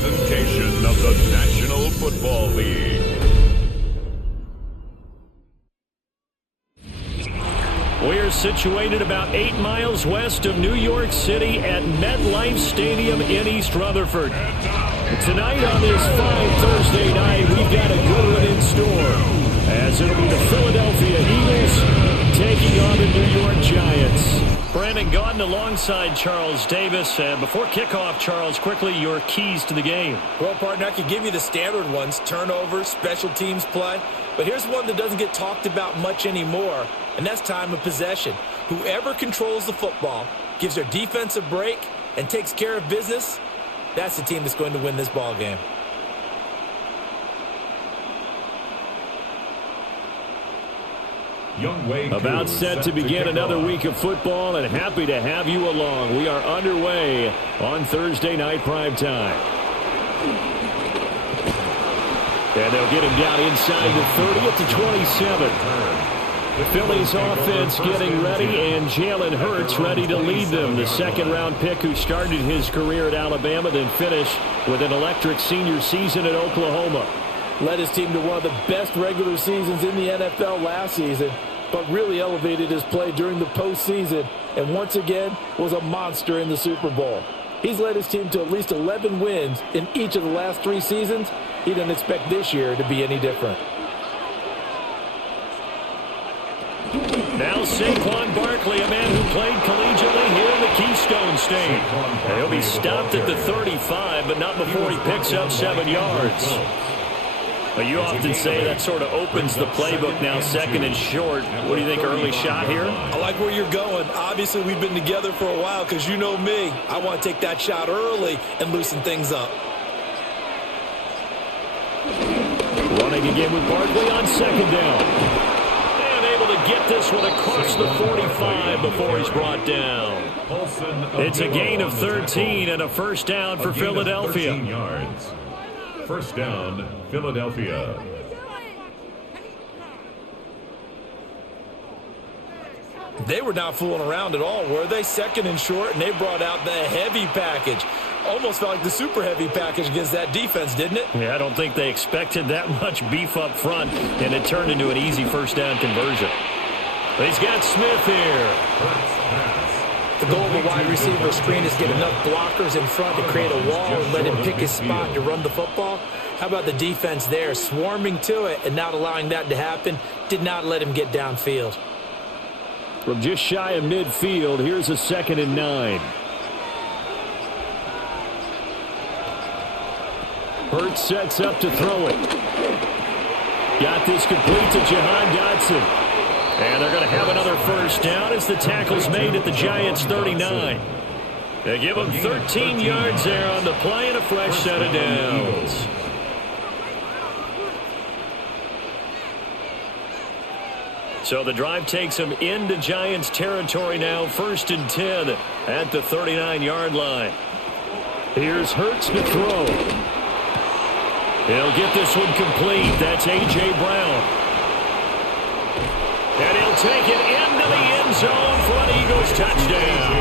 presentation of the National Football League. We are situated about 8 miles west of New York City at MetLife Stadium in East Rutherford. Tonight on this fine Thursday night, we've got a good one in store, as it'll be the Philadelphia Eagles taking on the New York Giants. Brandon Gaudin alongside Charles Davis. And before kickoff, Charles, quickly your keys to the game. Well, partner, I could give you the standard ones, turnovers, special teams play. But here's one that doesn't get talked about much anymore, and that's time of possession. Whoever controls the football, gives their defense a break, and takes care of business, that's the team that's going to win this ball game. About set to begin another week of football, and happy to have you along. We are underway on Thursday night prime time. And they'll get him down inside the 30 at the 27. The Phillies offense getting ready, and Jalen Hurts ready to lead them. The second-round pick who started his career at Alabama, then finished with an electric senior season at Oklahoma. Led his team to one of the best regular seasons in the NFL last season, but really elevated his play during the postseason, and once again was a monster in the Super Bowl. He's led his team to at least 11 wins in each of the last 3 seasons. He didn't expect this year to be any different. Now Saquon Barkley, a man who played collegiately here in the Keystone State. He'll be stopped at the 35, but not before he picks up 7 yards. But you often say that sort of opens the playbook now, second and short. What do you think, early shot here? I like where you're going. Obviously, we've been together for a while because you know me. I want to take that shot early and loosen things up. Running again with Barkley on second down. And able to get this one across the 45 before he's brought down. It's a gain of 13 and a first down for Philadelphia. First down, Philadelphia. They were not fooling around at all, were they? Second and short, and they brought out the heavy package. Almost felt like the super heavy package against that defense, didn't it? Yeah, I don't think they expected that much beef up front, and it turned into an easy first down conversion. But he's got Smith here. The goal of the wide receiver screen is get enough blockers in front to create a wall and let him pick his spot to run the football. How about the defense there, swarming to it and not allowing that to happen? Did not let him get downfield. From just shy of midfield, here's a 2nd and 9. Hurts sets up to throw it. Got this complete to Jahan Dotson. And they're going to have another first down as the tackle's made at the Giants' 39. They give them 13 yards there on the play and a fresh set of downs. So the drive takes them into Giants territory now, 1st and 10 at the 39-yard line. Here's Hurts to throw. He'll get this one complete. That's A.J. Brown. And he'll take it into the end zone for an Eagles touchdown.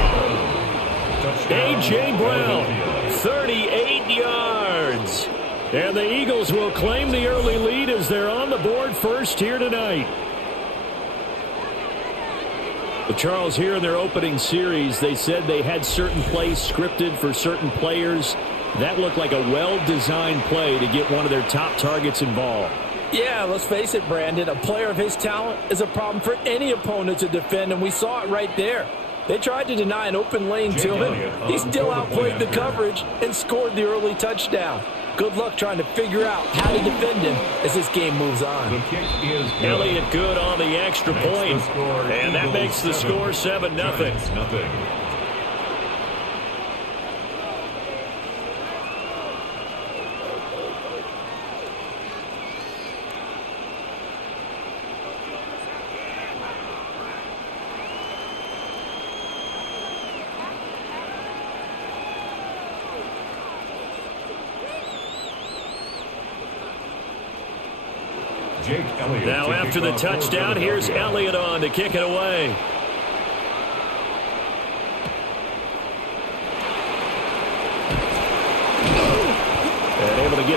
A.J. Brown, 38 yards. And the Eagles will claim the early lead as they're on the board first here tonight. But Charles, here in their opening series, they said they had certain plays scripted for certain players. That looked like a well-designed play to get one of their top targets involved. Yeah, let's face it, Brandon. A player of his talent is a problem for any opponent to defend, and we saw it right there. They tried to deny an open lane to him. He still outplayed the coverage and scored the early touchdown. Good luck trying to figure out how to defend him as this game moves on. Elliott good on the extra point, and that makes the score 7-0. Now after the touchdown, here's Elliott on to kick it away.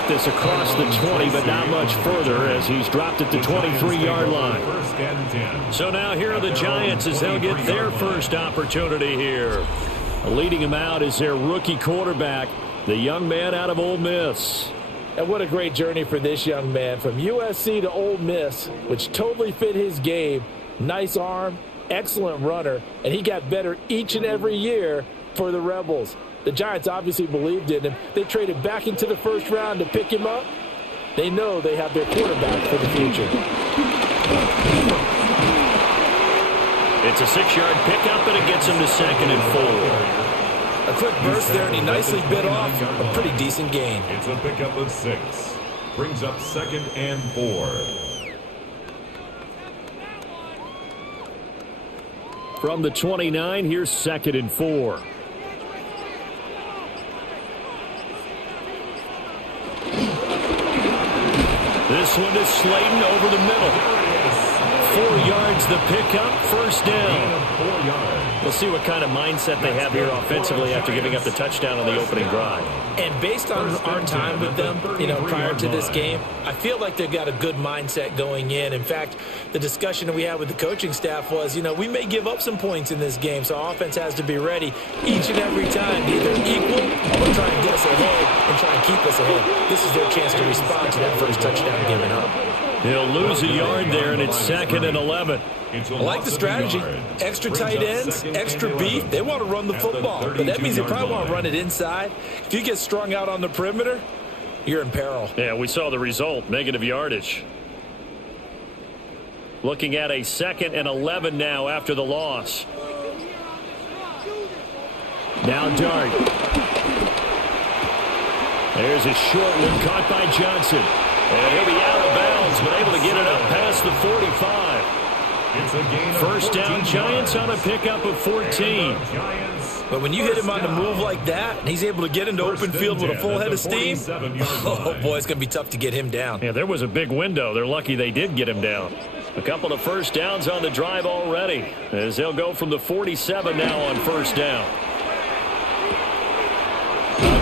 get this across the 20, but not much further as he's dropped at the 23-yard line. So now here are the Giants as they'll get their first opportunity here. Leading him out is their rookie quarterback, the young man out of Ole Miss. And what a great journey for this young man. From USC to Ole Miss, which totally fit his game. Nice arm, excellent runner, and he got better each and every year for the Rebels. The Giants obviously believed in him. They traded back into the first round to pick him up. They know they have their quarterback for the future. It's a 6-yard pickup, and it gets him to 2nd and 4. A quick burst there, and he nicely bit off a pretty decent gain. It's a pickup of 6. Brings up 2nd and 4. From the 29, here's 2nd and 4. This one is Slayton over the middle. 4 yards the pickup, first down. 4 yards. We'll see what kind of mindset they have here offensively after giving up the touchdown on the opening drive. And based on our time with them, prior to this game, I feel like they've got a good mindset going in. In fact, the discussion that we had with the coaching staff was, we may give up some points in this game, so our offense has to be ready each and every time, either equal or try and get us ahead and try and keep us ahead. This is their chance to respond to that first touchdown given up. He'll lose a yard there, and it's 2nd and 11. I like the strategy. Extra tight ends, extra beef. They want to run the football, but that means they probably want to run it inside. If you get strung out on the perimeter, you're in peril. Yeah, we saw the result, negative yardage. Looking at a 2nd and 11 now after the loss. Now Dart. There's a short one caught by Johnson. And he'll be out of bounds, but able to get it up past the 45. First down, Giants on a pickup of 14. But when you hit him on the move like that, and he's able to get into open field with a full head of steam, oh boy, it's going to be tough to get him down. Yeah, there was a big window. They're lucky they did get him down. A couple of first downs on the drive already, as they'll go from the 47 now on first down.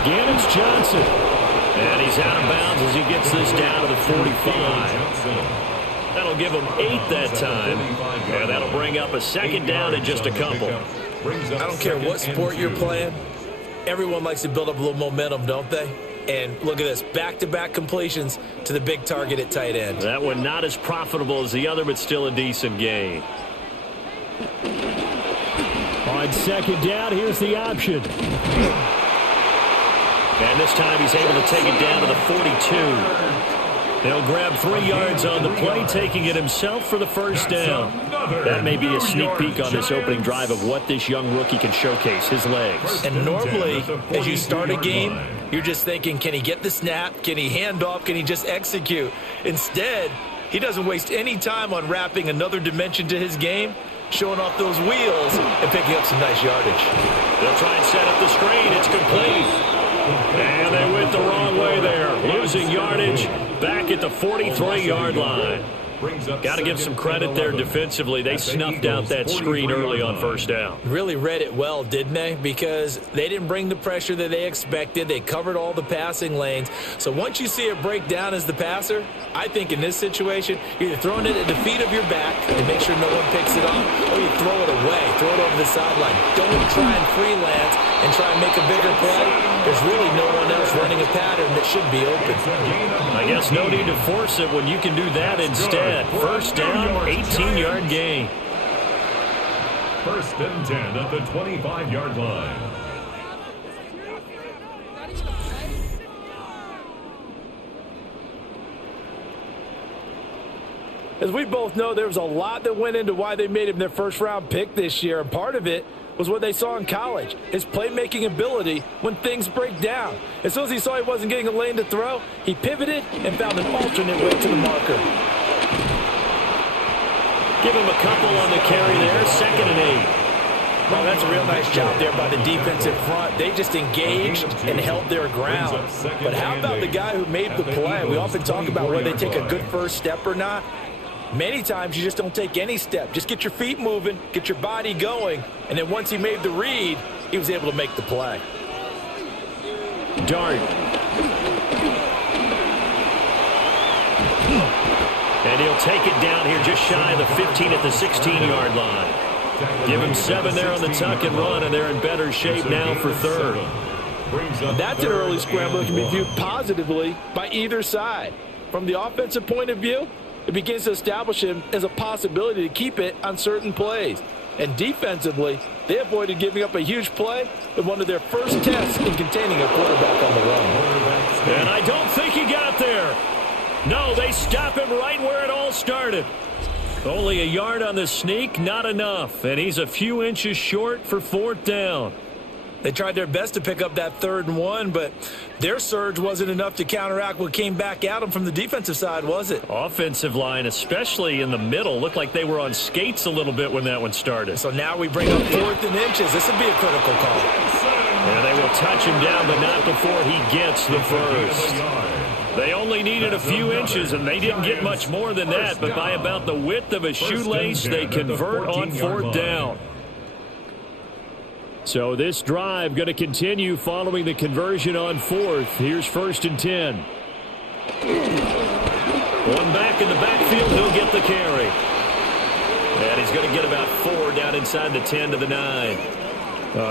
Again, it's Johnson. And he's out of bounds as he gets this down to the 45. That'll give him 8 that time. And that'll bring up a second down in just a couple. I don't care what sport you're playing. Everyone likes to build up a little momentum, don't they? And look at this, back-to-back completions to the big target at tight end. That one not as profitable as the other, but still a decent gain. On second down, here's the option. And this time he's able to take it down to the 42. He'll grab 3 yards on the play, taking it himself for the first down. That may be a sneak peek on this opening drive of what this young rookie can showcase, his legs. And normally, as you start a game, you're just thinking, can he get the snap? Can he hand off? Can he just execute? Instead, he doesn't waste any time on wrapping another dimension to his game, showing off those wheels and picking up some nice yardage. They'll try and set up the screen. It's complete. And they went the wrong way there. Losing yardage back at the 43-yard line. Got to give some credit there defensively. They snuffed out that screen early on first down. Really read it well, didn't they? Because they didn't bring the pressure that they expected. They covered all the passing lanes. So once you see it break down as the passer, I think in this situation, you're either throwing it at the feet of your back to make sure no one picks it up, or you throw it away, throw it over the sideline. Don't try and freelance and try and make a bigger play. There's really no one else running a pattern that should be open. I guess no need to force it when you can do that instead. First down, 18-yard gain. First and 10 at the 25-yard line. As we both know, there was a lot that went into why they made him their first-round pick this year, and part of it was what they saw in college, his playmaking ability when things break down. As soon as he saw he wasn't getting a lane to throw, he pivoted and found an alternate way to the marker. Give him a couple on the carry there, 2nd and 8. Well, that's a real nice job there by the defensive front. They just engaged and held their ground. But how about the guy who made the play? We often talk about whether they take a good first step or not. Many times you just don't take any step. Just get your feet moving, get your body going, and then once he made the read, he was able to make the play. Dart. And he'll take it down here just shy of the 15 at the 16-yard line. Give him 7 there on the tuck and run, and they're in better shape now for third. That's an early scramble that can be viewed positively by either side. From the offensive point of view, it begins to establish him as a possibility to keep it on certain plays. And defensively, they avoided giving up a huge play in one of their first tests in containing a quarterback on the run. And I don't think he got there. No, they stop him right where it all started. Only a yard on the sneak, not enough. And he's a few inches short for 4th down. They tried their best to pick up that 3rd and 1, but their surge wasn't enough to counteract what came back at them from the defensive side, was it? Offensive line, especially in the middle, looked like they were on skates a little bit when that one started. So now we bring up 4th and inches. This would be a critical call. And they will touch him down, but not before he gets the first. They only needed a few inches, and they didn't get much more than that, but by about the width of a shoelace, they convert on 4th down. So this drive going to continue following the conversion on 4th. Here's 1st and 10. One back in the backfield, he'll get the carry. And he's going to get about 4 down inside the 10 to the 9.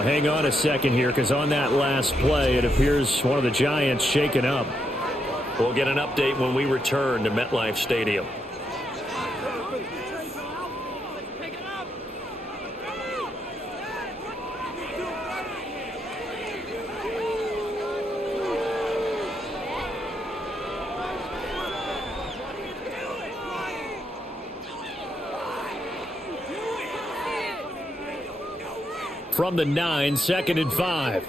Hang on a second here, because on that last play, it appears one of the Giants shaken up. We'll get an update when we return to MetLife Stadium. From the 9, 2nd and 5.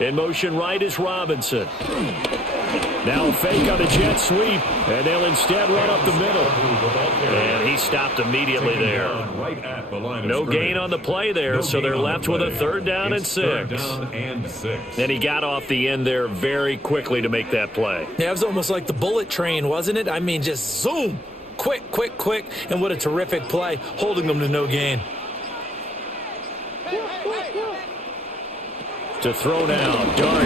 In motion right is Robinson. Now fake on a jet sweep, and they'll instead run up the middle. And he stopped immediately there. No gain on the play there, so they're left with a 3rd down and 6. And he got off the end there very quickly to make that play. Yeah, it was almost like the bullet train, wasn't it? I mean, just zoom. Quick, quick, quick. And what a terrific play, holding them to no gain. To throw now, Dart.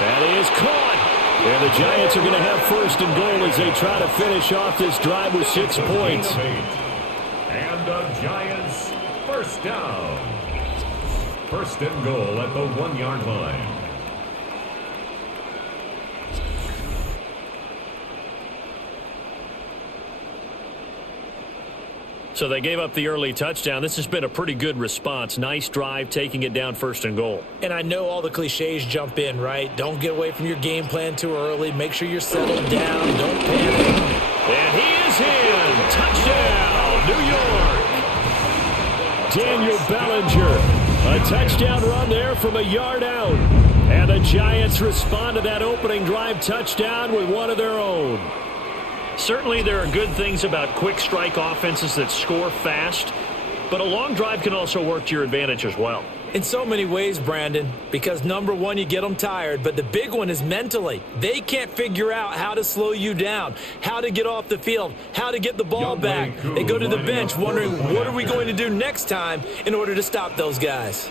That is caught. And the Giants are going to have 1st and goal as they try to finish off this drive with 6 points. And the Giants 1st down. 1st and goal at the 1-yard line. So they gave up the early touchdown. This has been a pretty good response. Nice drive, taking it down 1st and goal. And I know all the cliches jump in, right? Don't get away from your game plan too early. Make sure you're settled down. Don't panic. And he is in. Touchdown, New York. Daniel Bellinger. A touchdown run there from a yard out. And the Giants respond to that opening drive touchdown with one of their own. Certainly there are good things about quick strike offenses that score fast, but a long drive can also work to your advantage as well. In so many ways, Brandon, because number one, you get them tired, but the big one is mentally. They can't figure out how to slow you down, how to get off the field, how to get the ball back. They go to the bench wondering, what are we going to do next time in order to stop those guys?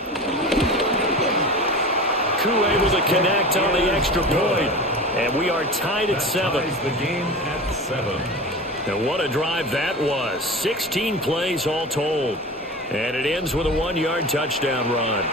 Koo able to connect on the extra point. And we are tied at 7. The game at 7. And what a drive that was. 16 plays all told. And it ends with a 1-yard touchdown run.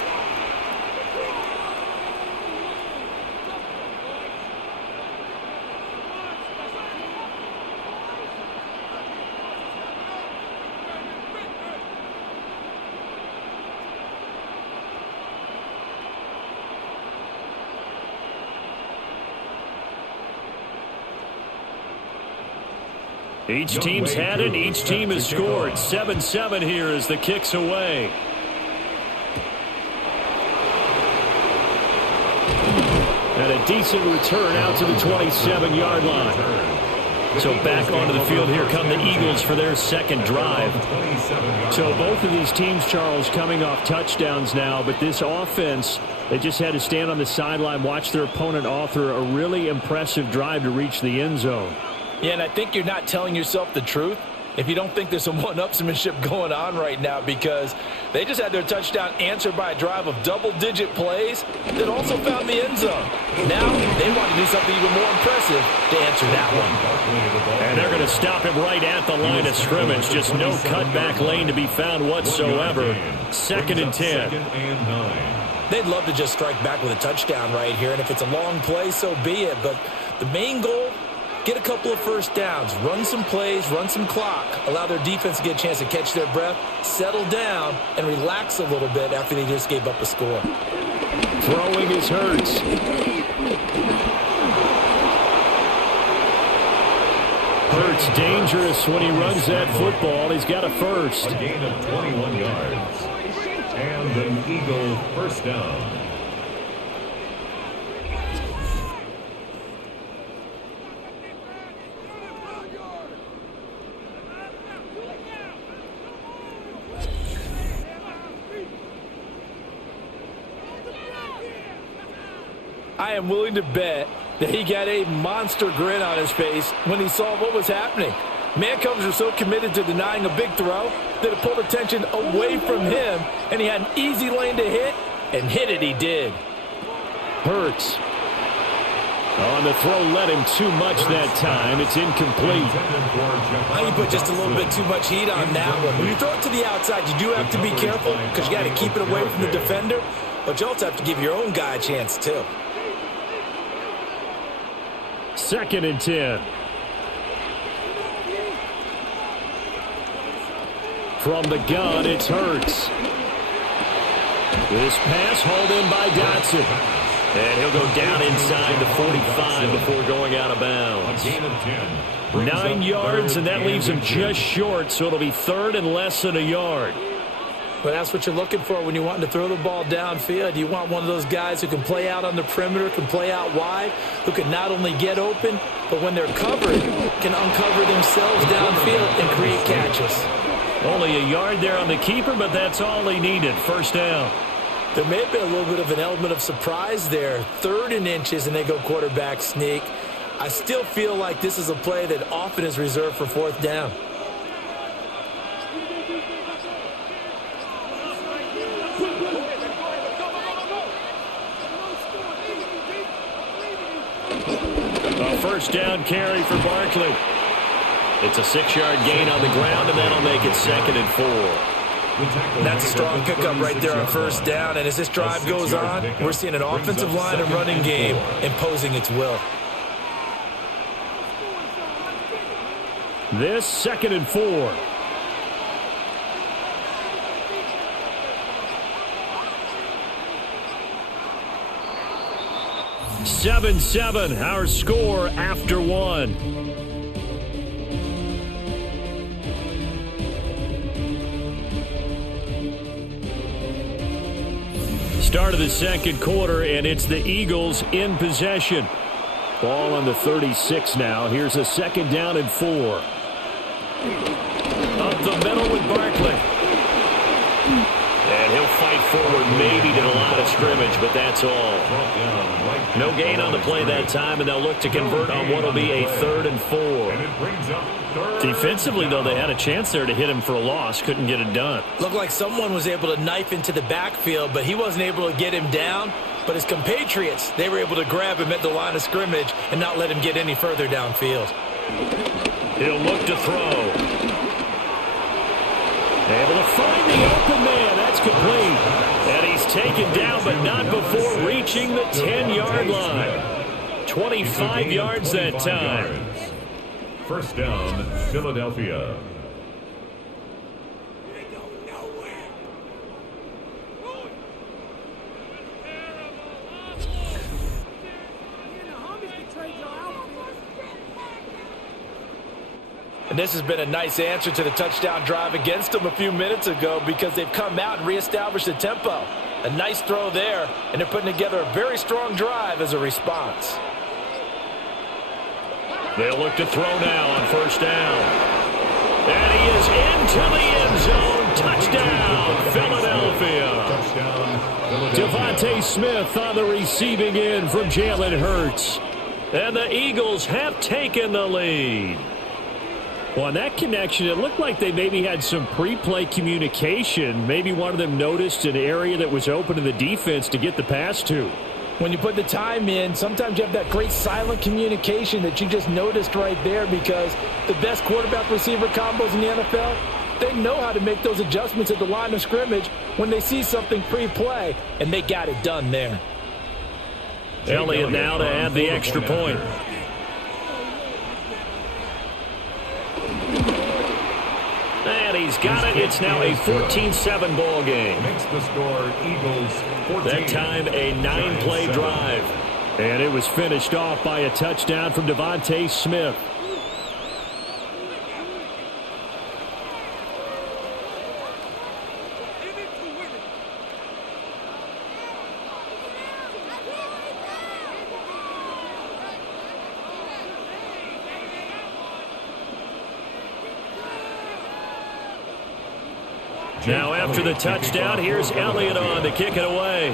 Each team's had it. Each team has scored. 7-7 here as the kick's away. And a decent return out to the 27-yard line. So back onto the field, here come the Eagles for their 2nd drive. So both of these teams, Charles, coming off touchdowns now, but this offense, they just had to stand on the sideline, watch their opponent author a really impressive drive to reach the end zone. Yeah, and I think you're not telling yourself the truth if you don't think there's some one-upsmanship going on right now, because they just had their touchdown answered by a drive of double-digit plays that also found the end zone. Now they want to do something even more impressive to answer that one. And they're going to stop him right at the line of scrimmage. Just no cutback lane to be found whatsoever. 2nd and 10. They'd love to just strike back with a touchdown right here, and if it's a long play, so be it. But the main goal, get a couple of first downs, run some plays, run some clock, allow their defense to get a chance to catch their breath, settle down, and relax a little bit after they just gave up a score. Throwing is Hurts. Hurts dangerous when he runs that football. He's got a first. A gain of 21 yards. And an Eagle first down. I am willing to bet that he got a monster grin on his face when he saw what was happening. Mancovers are so committed to denying a big throw that it pulled attention away from him, and he had an easy lane to hit, and hit it he did. Hurts. On the throw, led him too much that time. It's incomplete. Now you put just a little bit too much heat on that one. When you throw it to the outside, you do have to be careful because you got to keep it away from the defender, but you also have to give your own guy a chance too. 2nd and 10. From the gun, it's Hurts. This pass hauled in by Dotson. And he'll go down inside the 45 before going out of bounds. 9 yards, and that leaves him just short, so it'll be 3rd and less than a yard. Well, that's what you're looking for when you want to throw the ball downfield. You want one of those guys who can play out on the perimeter, can play out wide, who can not only get open, but when they're covered, can uncover themselves downfield and create catches. Only a yard there on the keeper, but that's all he needed. First down. There may have been a little bit of an element of surprise there. 3rd and inches, and they go quarterback sneak. I still feel like this is a play that often is reserved for 4th down. A first down carry for Barkley. It's a 6-yard gain on the ground, and that'll make it 2nd and 4. That's a strong pickup right there on first down, and as this drive goes on, we're seeing an offensive line and running game imposing its will. This 2nd and 4. (7-7), our score after 1. Start of the 2nd quarter, and it's the Eagles in possession. Ball on the 36 now. Here's a 2nd down and 4. Up the middle with Barkley. And he'll fight forward maybe to the line of scrimmage, but that's all. No gain on the play that time, and they'll look to convert on what will be a 3rd and 4. Defensively, though, they had a chance there to hit him for a loss. Couldn't get it done. Looked like someone was able to knife into the backfield, but he wasn't able to get him down. But his compatriots, they were able to grab him at the line of scrimmage and not let him get any further downfield. He'll look to throw. Able to find the open man. That's complete. And he's taken down, but not before reaching the 10-yard line. 25 yards that time. First down, Philadelphia. And this has been a nice answer to the touchdown drive against them a few minutes ago because they've come out and reestablished the tempo. A nice throw there, and they're putting together a very strong drive as a response. They'll look to throw now on first down. And he is into the end zone. Touchdown, Philadelphia. Devontae Smith on the receiving end from Jalen Hurts. And the Eagles have taken the lead. Well, on that connection, it looked like they maybe had some pre-play communication. Maybe one of them noticed an area that was open to the defense to get the pass to. When you put the time in, sometimes you have that great silent communication that you just noticed right there, because the best quarterback-receiver combos in the NFL, they know how to make those adjustments at the line of scrimmage when they see something pre-play, and they got it done there. Elliott now to add the extra point. And he's got it. It's now a 14-7 ball game. Makes the score Eagles 14. That time a 9-play drive. And it was finished off by a touchdown from Devontae Smith. Now after the touchdown, here's Elliott on to kick it away.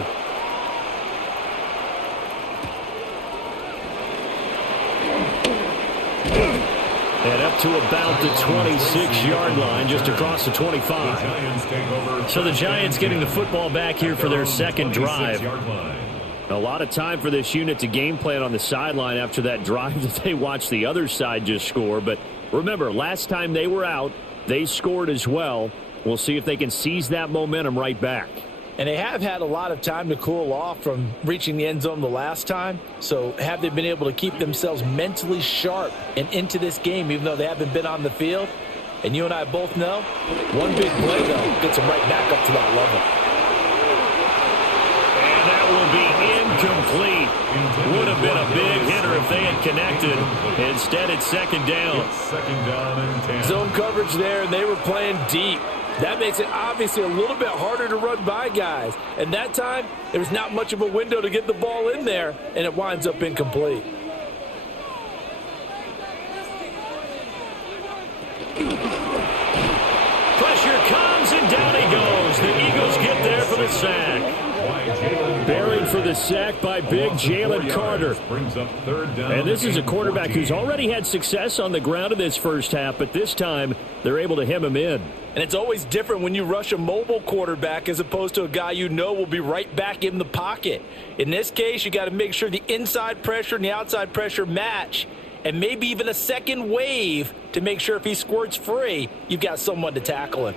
And up to about the 26-yard line, just across the 25. So the Giants getting the football back here for their second drive. A lot of time for this unit to game plan on the sideline after that drive that they watched the other side just score. But remember, last time they were out, they scored as well. We'll see if they can seize that momentum right back. And they have had a lot of time to cool off from reaching the end zone the last time. So have they been able to keep themselves mentally sharp and into this game, even though they haven't been on the field? And you and I both know, one big play, though, gets them right back up to that level. And that will be incomplete. Would have been a big hitter if they had connected. Instead, it's second down. Second down and 10. Zone coverage there, and they were playing deep. That makes it obviously a little bit harder to run by guys. And that time, there was not much of a window to get the ball in there, and it winds up incomplete. Pressure comes, and down he goes. The Eagles get there for the sack. Buried for the sack by big Jalen Carter. And this is a quarterback who's already had success on the ground in this first half, but this time they're able to hem him in. And it's always different when you rush a mobile quarterback as opposed to a guy you know will be right back in the pocket. In this case, you got to make sure the inside pressure and the outside pressure match, and maybe even a second wave to make sure if he squirts free, you've got someone to tackle him.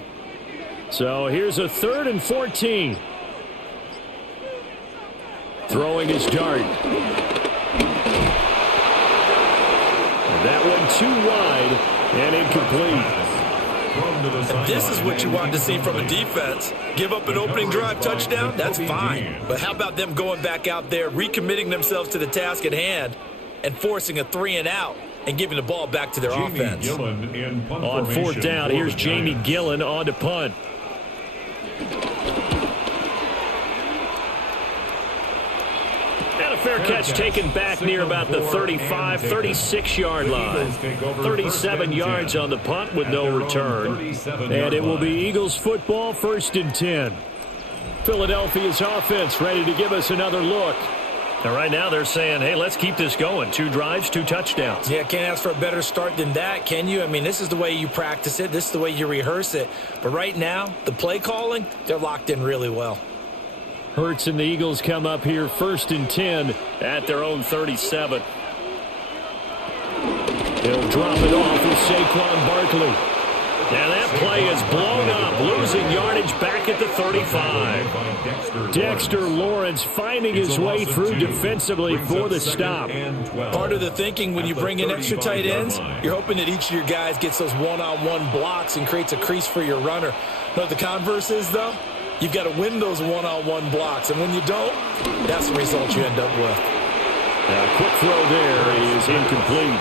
So here's a 3rd and 14. Throwing his dart. And that one too wide and incomplete. And this is what you want to see from a defense. Give up an opening drive touchdown, that's fine. But how about them going back out there, recommitting themselves to the task at hand, and forcing a 3-and-out and giving the ball back to their offense. On 4th down, here's Jamie Gillen on to punt. And a fair catch taken back near about the 35, 36-yard line. 37 yards on the punt with no return. And it will be Eagles football, 1st and 10. Philadelphia's offense ready to give us another look. And right now they're saying, hey, let's keep this going. 2 drives, 2 touchdowns. Yeah, can't ask for a better start than that, can you? I mean, this is the way you practice it. This is the way you rehearse it. But right now, the play calling, they're locked in really well. Hurts and the Eagles come up here 1st and 10 at their own 37. He'll drop it off with Saquon Barkley. And that play is blown up, losing yardage back at the 35. Dexter Lawrence finding his way through defensively for the stop. Part of the thinking when you bring in extra tight ends, you're hoping that each of your guys gets those one-on-one blocks and creates a crease for your runner. Know what the converse is, though? You've got to win those one-on-one blocks, and when you don't, that's the result you end up with. A quick throw there is incomplete.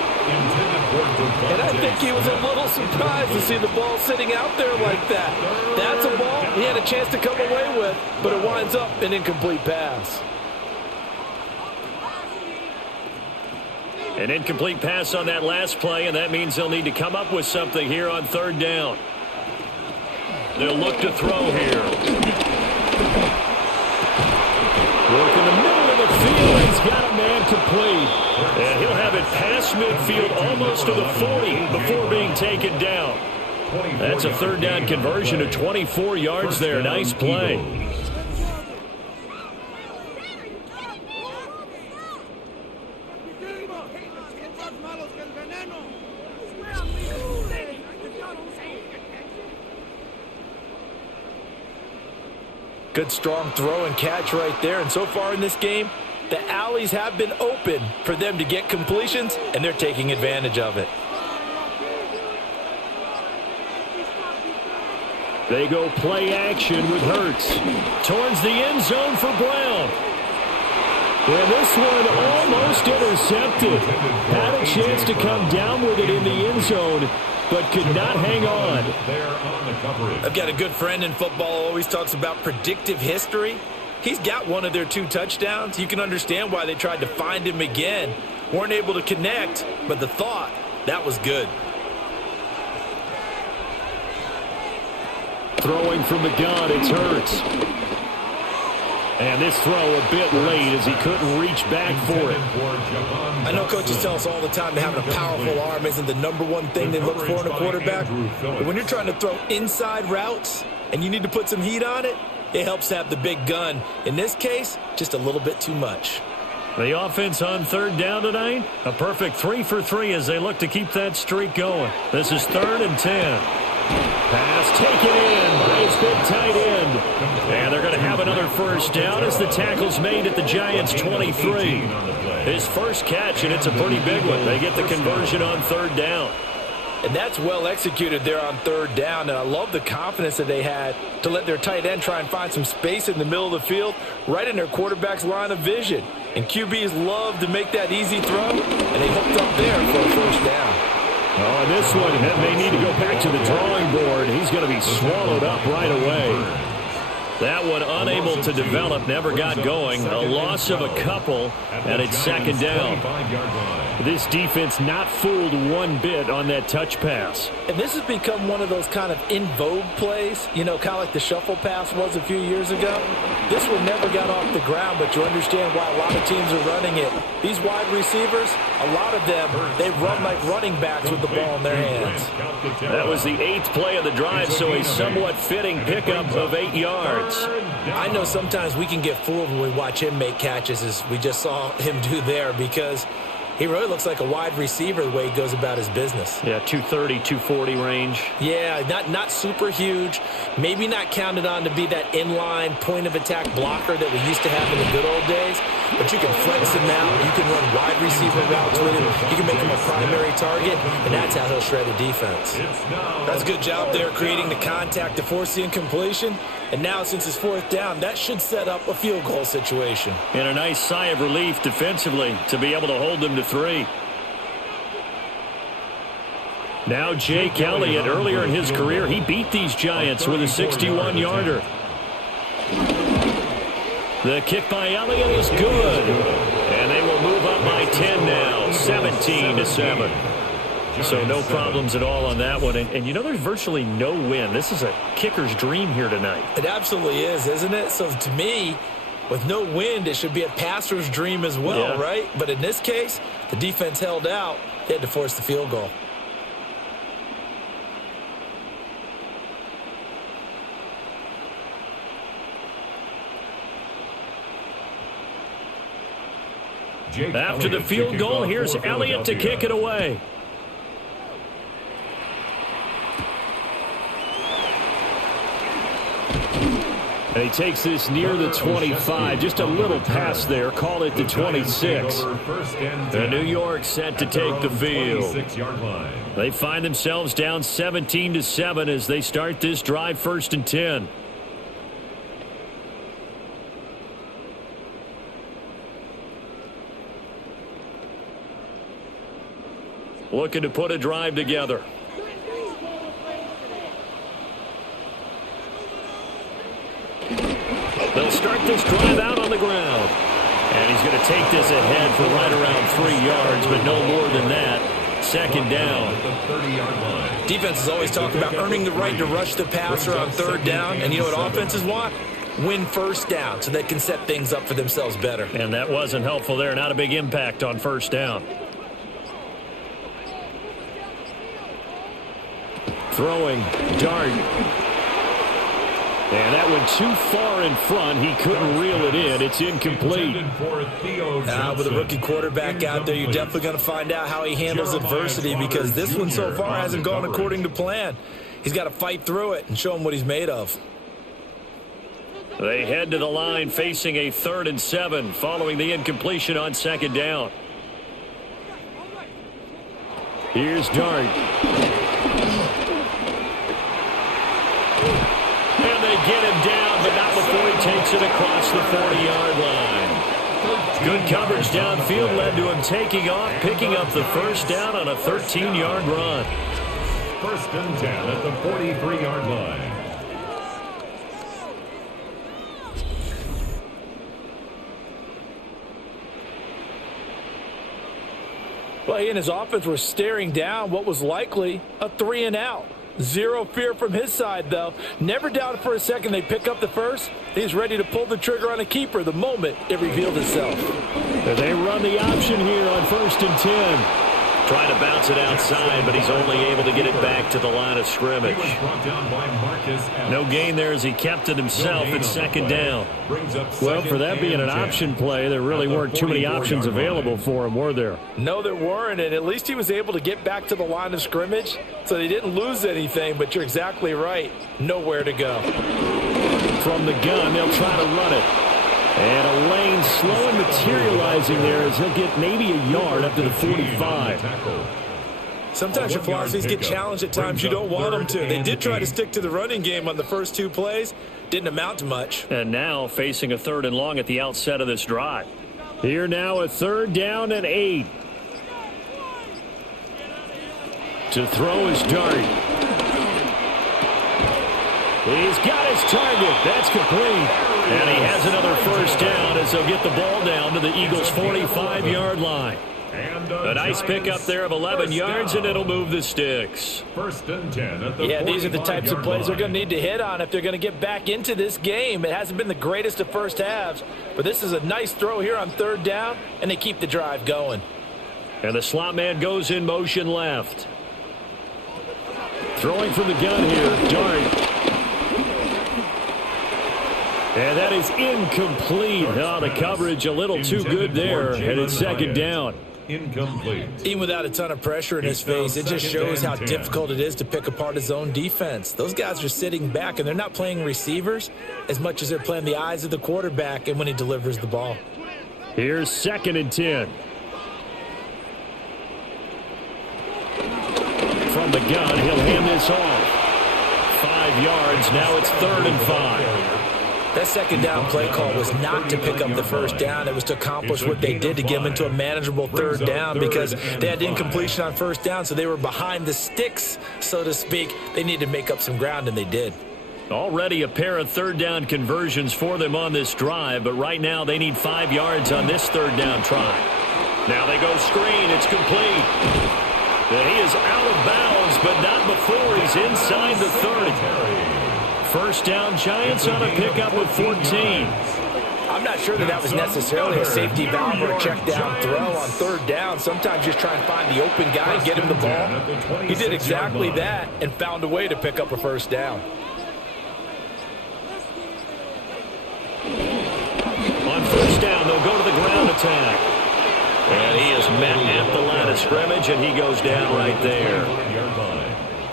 And I think he was a little surprised to see the ball sitting out there like that. That's a ball he had a chance to come away with, but it winds up an incomplete pass. An incomplete pass on that last play, and that means they'll need to come up with something here on 3rd down. They'll look to throw here. Work in the middle of the field. He's got a man complete. And he'll have it past midfield almost to the 40 before being taken down. That's a third down conversion of 24 yards there. Nice play. Good strong throw and catch right there. And so far in this game, the alleys have been open for them to get completions, and they're taking advantage of it. They go play action with Hurts. Towards the end zone for Brown. And this one almost intercepted. Had a chance to come down with it in the end zone, but could not hang on. I've got a good friend in football who always talks about predictive history. He's got one of their 2 touchdowns. You can understand why they tried to find him again. Weren't able to connect, but the thought, that was good. Throwing from the gun, it's Hurts. And this throw a bit late as he couldn't reach back for it. I know coaches tell us all the time that having a powerful arm isn't the #1 thing they look for in a quarterback. But when you're trying to throw inside routes and you need to put some heat on it, it helps to have the big gun. In this case, just a little bit too much. The offense on third down tonight, a perfect 3 for 3 as they look to keep that streak going. This is 3rd and 10. Pass taken in by his big tight end. And they're going to have another first down as the tackle's made at the Giants' 23. His first catch, and it's a pretty big one. They get the conversion on third down. And that's well executed there on third down. And I love the confidence that they had to let their tight end try and find some space in the middle of the field, right in their quarterback's line of vision. And QBs love to make that easy throw, and they hooked up there for a first down. Oh, and this one, they need to go back to the drawing board. He's going to be swallowed up right away. That one unable to develop, never got going. A loss of a couple, and it's 2nd down. This defense not fooled one bit on that touch pass. And this has become one of those kind of in vogue plays, you know, kind of like the shuffle pass was a few years ago. This one never got off the ground, but you understand why a lot of teams are running it. These wide receivers, a lot of them, they run like running backs with the ball in their hands. That was the 8th play of the drive, so a somewhat fitting pickup of 8 yards. I know sometimes we can get fooled when we watch him make catches, as we just saw him do there, because he really looks like a wide receiver the way he goes about his business. Yeah, 230, 240 range. Yeah, not super huge. Maybe not counted on to be that inline point-of-attack blocker that we used to have in the good old days. But you can flex him out. You can run wide receiver routes with him. You can make him a primary target, and that's how he'll shred a defense. That's a good job there creating the contact to force the incompletion. And now, since it's 4th down, that should set up a field goal situation. And a nice sigh of relief defensively to be able to hold them to 3. Now Jake Elliott, earlier in his career, he beat these Giants with a 61-yarder. The kick by Elliott is good. And they will move up by 10 now, 17-7. So no problems at all on that one. And you know, there's virtually no wind. This is a kicker's dream here tonight. It absolutely is, isn't it? So to me, with no wind, it should be a passer's dream as well, right? But in this case, the defense held out. They had to force the field goal. After the field goal, here's Elliott to kick it away. And he takes this near the 25. Just a little pass there. Call it the 26. The New York set to take the field. They find themselves down 17-7 as they start this drive, 1st and 10. Looking to put a drive together. They'll start this drive out on the ground. And he's going to take this ahead for right around 3 yards, but no more than that. 2nd down. Defenses always talk about earning the right to rush the passer on 3rd down. And you know what offenses want? win first down so they can set things up for themselves better. And that wasn't helpful there. Not a big impact on first down. Throwing, dart. And that went too far in front. He couldn't reel it in. It's incomplete. With a rookie quarterback out there, you're definitely going to find out how he handles adversity, because this one so far hasn't gone according to plan. He's got to fight through it and show him what he's made of. They head to the line facing a 3rd and 7 following the incompletion on 2nd down. Here's Dart. And they get him down, but not before he takes it across the 40-yard line. Good coverage downfield led to him taking off, picking up the first down on a 13-yard run. 1st and 10 at the 43-yard line. Well, he and his offense were staring down what was likely a 3-and-out. Zero fear from his side, though. Never doubted for a second they pick up the first. He's ready to pull the trigger on a keeper the moment it revealed itself. They run the option here on 1st and 10. Trying to bounce it outside, but he's only able to get it back to the line of scrimmage. No gain there as he kept it himself at 2nd down. Well, for that being an option play, there really weren't too many options available for him, were there? No, there weren't, and at least he was able to get back to the line of scrimmage, so they didn't lose anything, but you're exactly right. Nowhere to go. From the gun, they'll try to run it. And a lane slow and materializing there as he'll get maybe a yard up to the 45. Sometimes your philosophies get challenged at times you don't want them to. They did try to stick to the running game on the first 2 plays. Didn't amount to much. And now facing a 3rd and long at the outset of this drive. Here now a 3rd down and 8. To throw his Dart. He's got his target. That's complete. And he has another first down as they'll get the ball down to the Eagles' 45-yard line. A nice pickup there of 11 yards, and it'll move the sticks. 1st and 10 at the Yeah, these are the types of plays they're going to need to hit on if they're going to get back into this game. It hasn't been the greatest of first halves, but this is a nice throw here on 3rd down, and they keep the drive going. And the slot man goes in motion left. Throwing from the gun here, Dart. And that is incomplete. Oh, the coverage a little too good there, and it's 2nd down. Incomplete. Even without a ton of pressure in his face, it just shows how difficult it is to pick apart his own defense. Those guys are sitting back, and they're not playing receivers as much as they're playing the eyes of the quarterback and when he delivers the ball. Here's 2nd and 10. From the gun, he'll hand this off. 5 yards. Now it's 3rd and 5. That 2nd down play call was not to pick up the first down. It was to accomplish what they did to get them into a manageable 3rd down, because they had incompletion on 1st down, so they were behind the sticks, so to speak. They needed to make up some ground, and they did. Already a pair of 3rd down conversions for them on this drive, but right now they need 5 yards on this 3rd down try. Now they go screen. It's complete. And he is out of bounds, but not before he's inside the 30. First down, Giants on a pickup of 14. I'm not sure that was necessarily a safety valve or a check down throw on 3rd down. Sometimes just try and find the open guy and get him the ball. He did exactly that and found a way to pick up a first down. On 1st down, they'll go to the ground attack. And he is met at the line of scrimmage, and he goes down right there.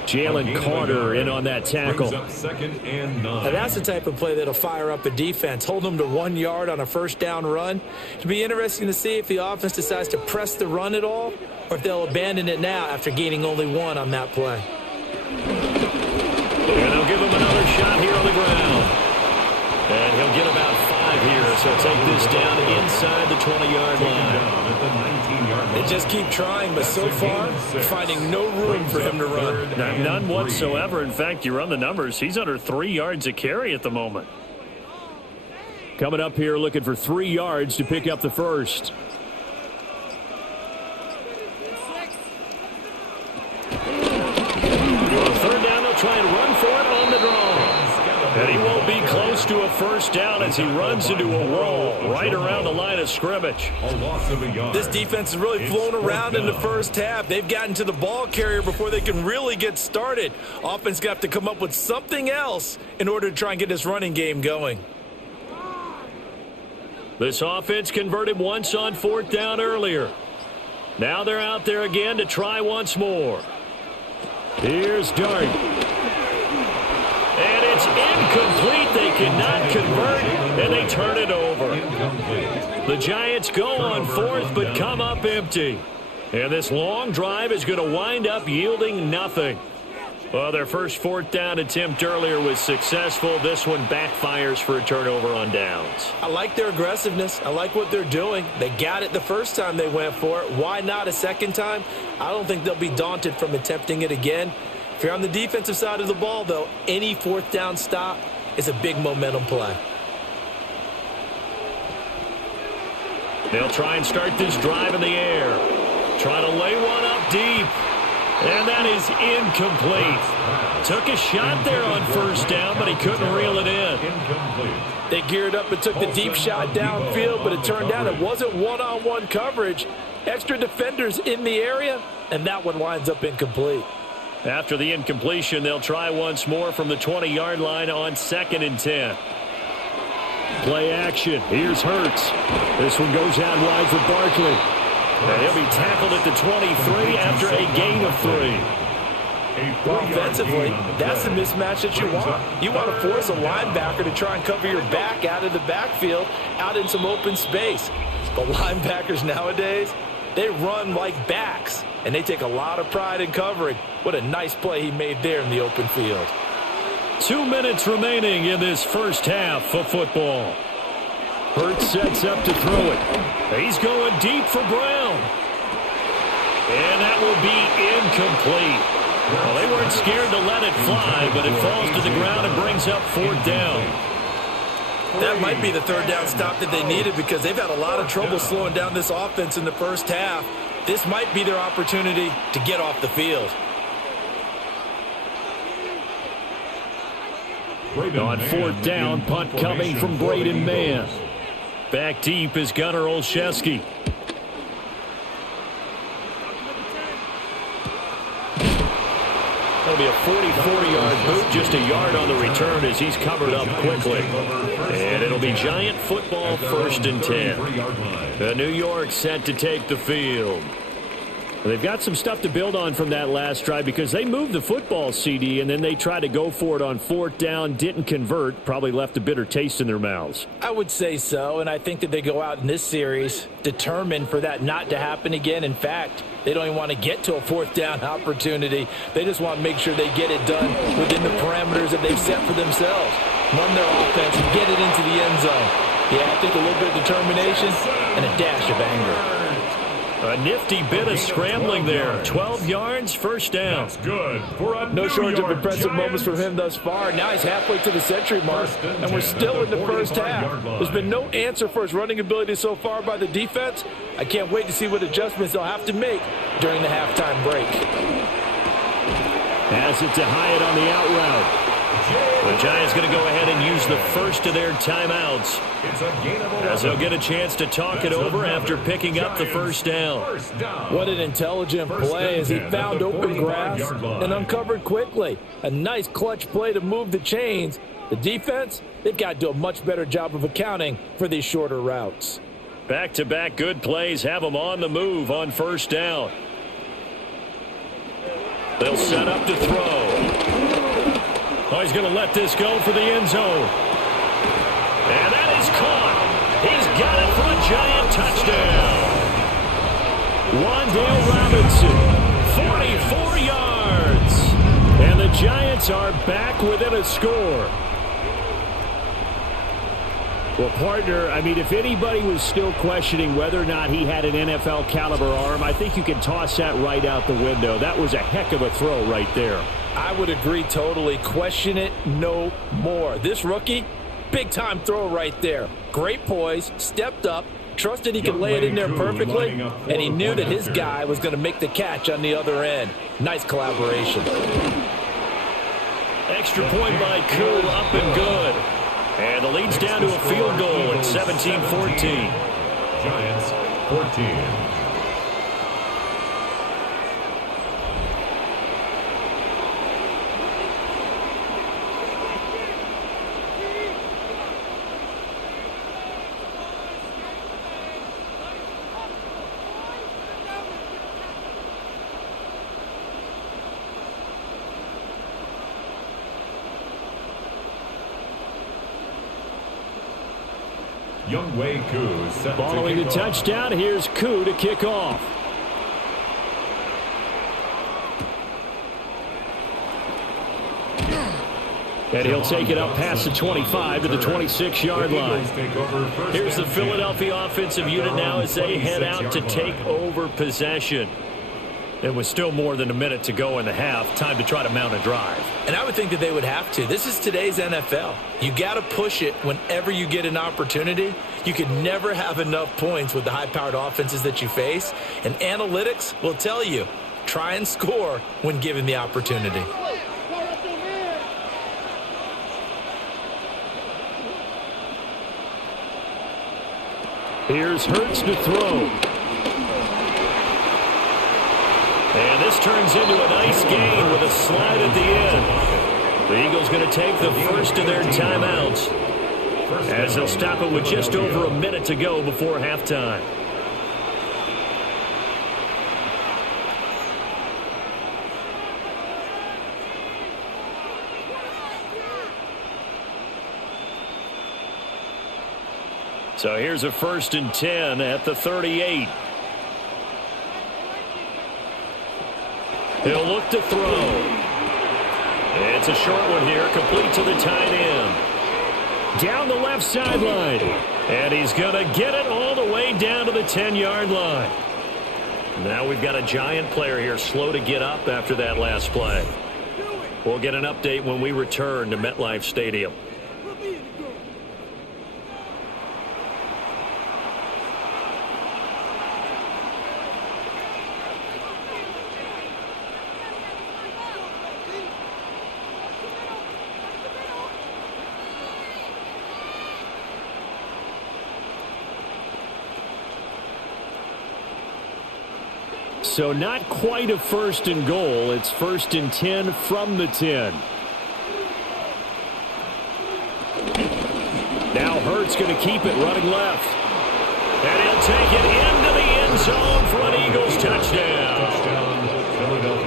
Jalen Carter in on that tackle. Now that's the type of play that'll fire up a defense. Hold them to 1 yard on a first down run. It'll be interesting to see if the offense decides to press the run at all, or if they'll abandon it now after gaining only 1 on that play. And they'll give him another shot here on the ground. And he'll get about 5 here, so take this down inside the 20-yard line. They just keep trying, but so far, finding no room for him to run. None whatsoever. In fact, you run the numbers, he's under 3 yards a carry at the moment. Coming up here looking for 3 yards to pick up the first. On 3rd down, they'll try and run for it on the draw. And he won't be close to a first down as he runs into a wall right around the line of scrimmage. A loss of a yard. This defense has really flown around in the first half. They've gotten to the ball carrier before they can really get started. Offense got to come up with something else in order to try and get this running game going. This offense converted once on fourth down earlier. Now they're out there again to try once more. Here's Dart. And it's incomplete. They cannot convert, and they turn it over. The Giants go on fourth, but come up empty. And this long drive is going to wind up yielding nothing. Well, their first fourth down attempt earlier was successful. This one backfires for a turnover on downs. I like their aggressiveness. I like what they're doing. They got it the first time they went for it. Why not a second time? I don't think they'll be daunted from attempting it again. If you're on the defensive side of the ball, though, any fourth down stop is a big momentum play. They'll try and start this drive in the air. Try to lay one up deep. And that is incomplete. Took a shot there on first down, but he couldn't reel it in. They geared up and took the deep shot downfield, but it turned out it wasn't one-on-one coverage. Extra defenders in the area, and that one winds up incomplete. After the incompletion, they'll try once more from the 20-yard line on 2nd and 10. Play action. Here's Hurts. This one goes out wide for Barkley. And he'll be tackled at the 23 after a gain of 3. Offensively, that's the mismatch that you want. You want to force a linebacker to try and cover your back out of the backfield, out in some open space. But linebackers nowadays, they run like backs, and they take a lot of pride in covering. What a nice play he made there in the open field. 2 minutes remaining in this first half of football. Hurts sets up to throw it. He's going deep for Brown. And that will be incomplete. Well, they weren't scared to let it fly, but it falls to the ground and brings up fourth down. That might be the third down stop that they needed because they've had a lot of trouble slowing down this offense in the first half. This might be their opportunity to get off the field. On fourth down, punt coming from Braden Mann. Back deep is Gunnar Olszewski. That'll be a 44-yard boot, just a yard on the return as he's covered up quickly. And it'll be Giant football 1st and 10. The New York set to take the field. They've got some stuff to build on from that last drive because they moved the football, CD, and then they tried to go for it on fourth down, didn't convert, probably left a bitter taste in their mouths. I would say so, and I think that they go out in this series determined for that not to happen again. In fact, they don't even want to get to a fourth down opportunity. They just want to make sure they get it done within the parameters that they've set for themselves. Run their offense and get it into the end zone. Yeah, I think a little bit of determination and a dash of anger. A nifty bit of scrambling there. 12 yards, first down. That's good for a No shortage of impressive Giants. moments from him thus far. Now he's halfway to the century mark, and we're still in the first half. There's been no answer for his running ability so far by the defense. I can't wait to see what adjustments they'll have to make during the halftime break. Has it to Hyatt on the out route. The Giants going to go ahead and use the first of their timeouts as they'll get a chance to talk it over after picking up the first down. What an intelligent play as he found open grass and uncovered quickly. A nice clutch play to move the chains. The defense, they've got to do a much better job of accounting for these shorter routes. Back-to-back good plays have them on the move on first down. They'll set up to throw. Oh, he's going to let this go for the end zone. And that is caught. He's got it for a Giant touchdown. Wandale Robinson, 44 yards. And the Giants are back within a score. Well, partner, I mean, if anybody was still questioning whether or not he had an NFL caliber arm, I think you can toss that right out the window. That was a heck of a throw right there. I would agree totally. Question it no more. This rookie, big-time throw right there. Great poise, stepped up, trusted he could lay it in there perfectly, and he knew that his guy was going to make the catch on the other end. Nice collaboration. Extra point by Koo, up and good. And the lead's down to a field goal at 17-14. Giants 14. Youngwei Koo set following the touchdown. Here's Koo to kick off. And he'll take it up past the 25 to the 26-yard line. Here's the Philadelphia offensive unit now as they head out to take over possession. It was still more than a minute to go in the half. Time to try to mount a drive. And I would think that they would have to. This is today's NFL. You got to push it whenever you get an opportunity. You can never have enough points with the high-powered offenses that you face. And analytics will tell you, try and score when given the opportunity. Here's Hurts to throw. And this turns into a nice gain with a slide at the end. The Eagles going to take the first of their timeouts as they'll stop it with just over a minute to go before halftime. So here's a 1st and 10 at the 38. He'll look to throw. It's a short one here, complete to the tight end. Down the left sideline. And he's going to get it all the way down to the 10-yard line. Now we've got a Giant player here slow to get up after that last play. We'll get an update when we return to MetLife Stadium. So not quite a 1st and goal. It's 1st and 10 from the 10. Now Hurts going to keep it running left. And he'll take it into the end zone for an Eagles touchdown.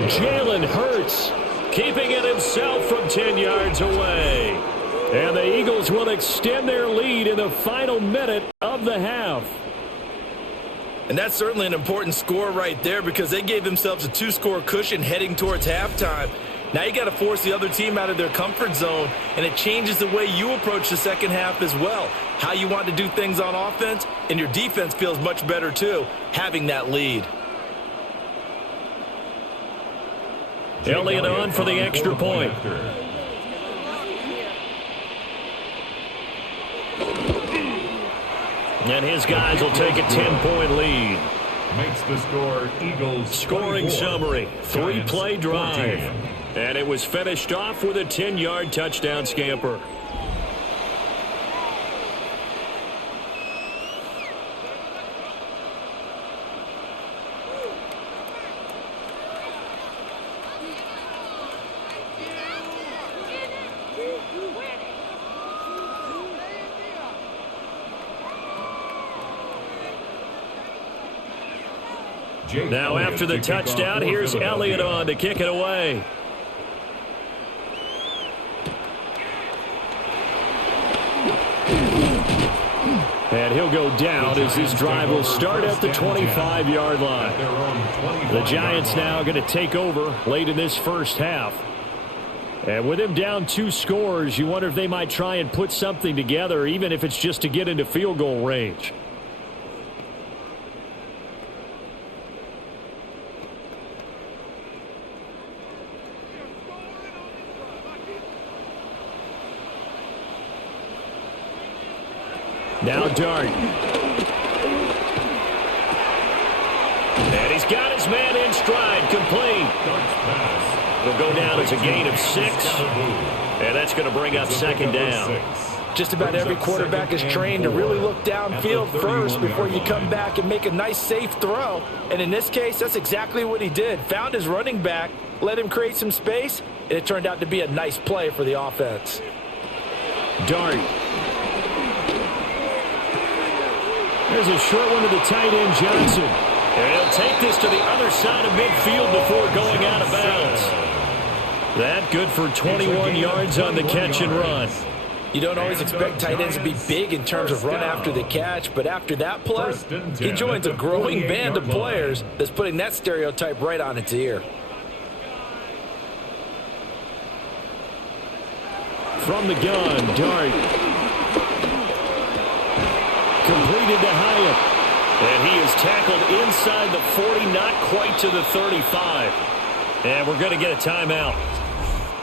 Jalen Hurts keeping it himself from 10 yards away. And the Eagles will extend their lead in the final minute of the half. And that's certainly an important score right there because they gave themselves a 2-score cushion heading towards halftime. Now you got to force the other team out of their comfort zone, and it changes the way you approach the second half as well. How you want to do things on offense, and your defense feels much better too, having that lead. Elliott on for the extra point. And his guys will take a 10-point lead. Makes the score Eagles scoring 24. summary. 3-play drive. 14. And it was finished off with a 10-yard touchdown scamper. Now after the touchdown, here's Elliott on to kick it away. And he'll go down as this drive will start at the 25-yard line. The Giants now going to take over late in this first half. And with him down 2 scores, you wonder if they might try and put something together, even if it's just to get into field goal range. Now Dart. And he's got his man in stride, complete. It'll go down as a gain of 6. And that's going to bring up second down. Just about every quarterback is trained to really look downfield first before you come back and make a nice, safe throw. And in this case, that's exactly what he did. Found his running back, let him create some space, and it turned out to be a nice play for the offense. Dart. There's a short one to the tight end, Johnson. And he'll take this to the other side of midfield before going out of bounds. That good for 21 yards on the catch and run. You don't always expect tight ends to be big in terms of run after the catch, but after that play, he joins a growing band of players that's putting that stereotype right on its ear. From the gun, Dart. Completed to Hyatt. And he is tackled inside the 40, not quite to the 35. And we're going to get a timeout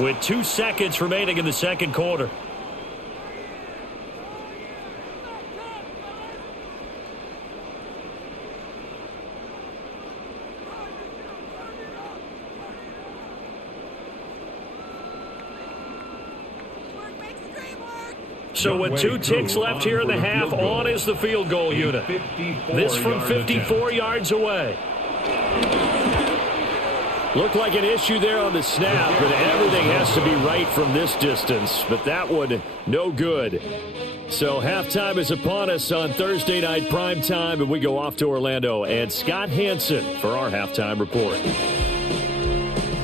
with 2 seconds remaining in the second quarter. So with 2 ticks left here in the half, on is the field goal unit. This from 54 yards away. Looked like an issue there on the snap, but everything has to be right from this distance. But that one, no good. So halftime is upon us on Thursday night primetime, and we go off to Orlando. And Scott Hansen for our halftime report.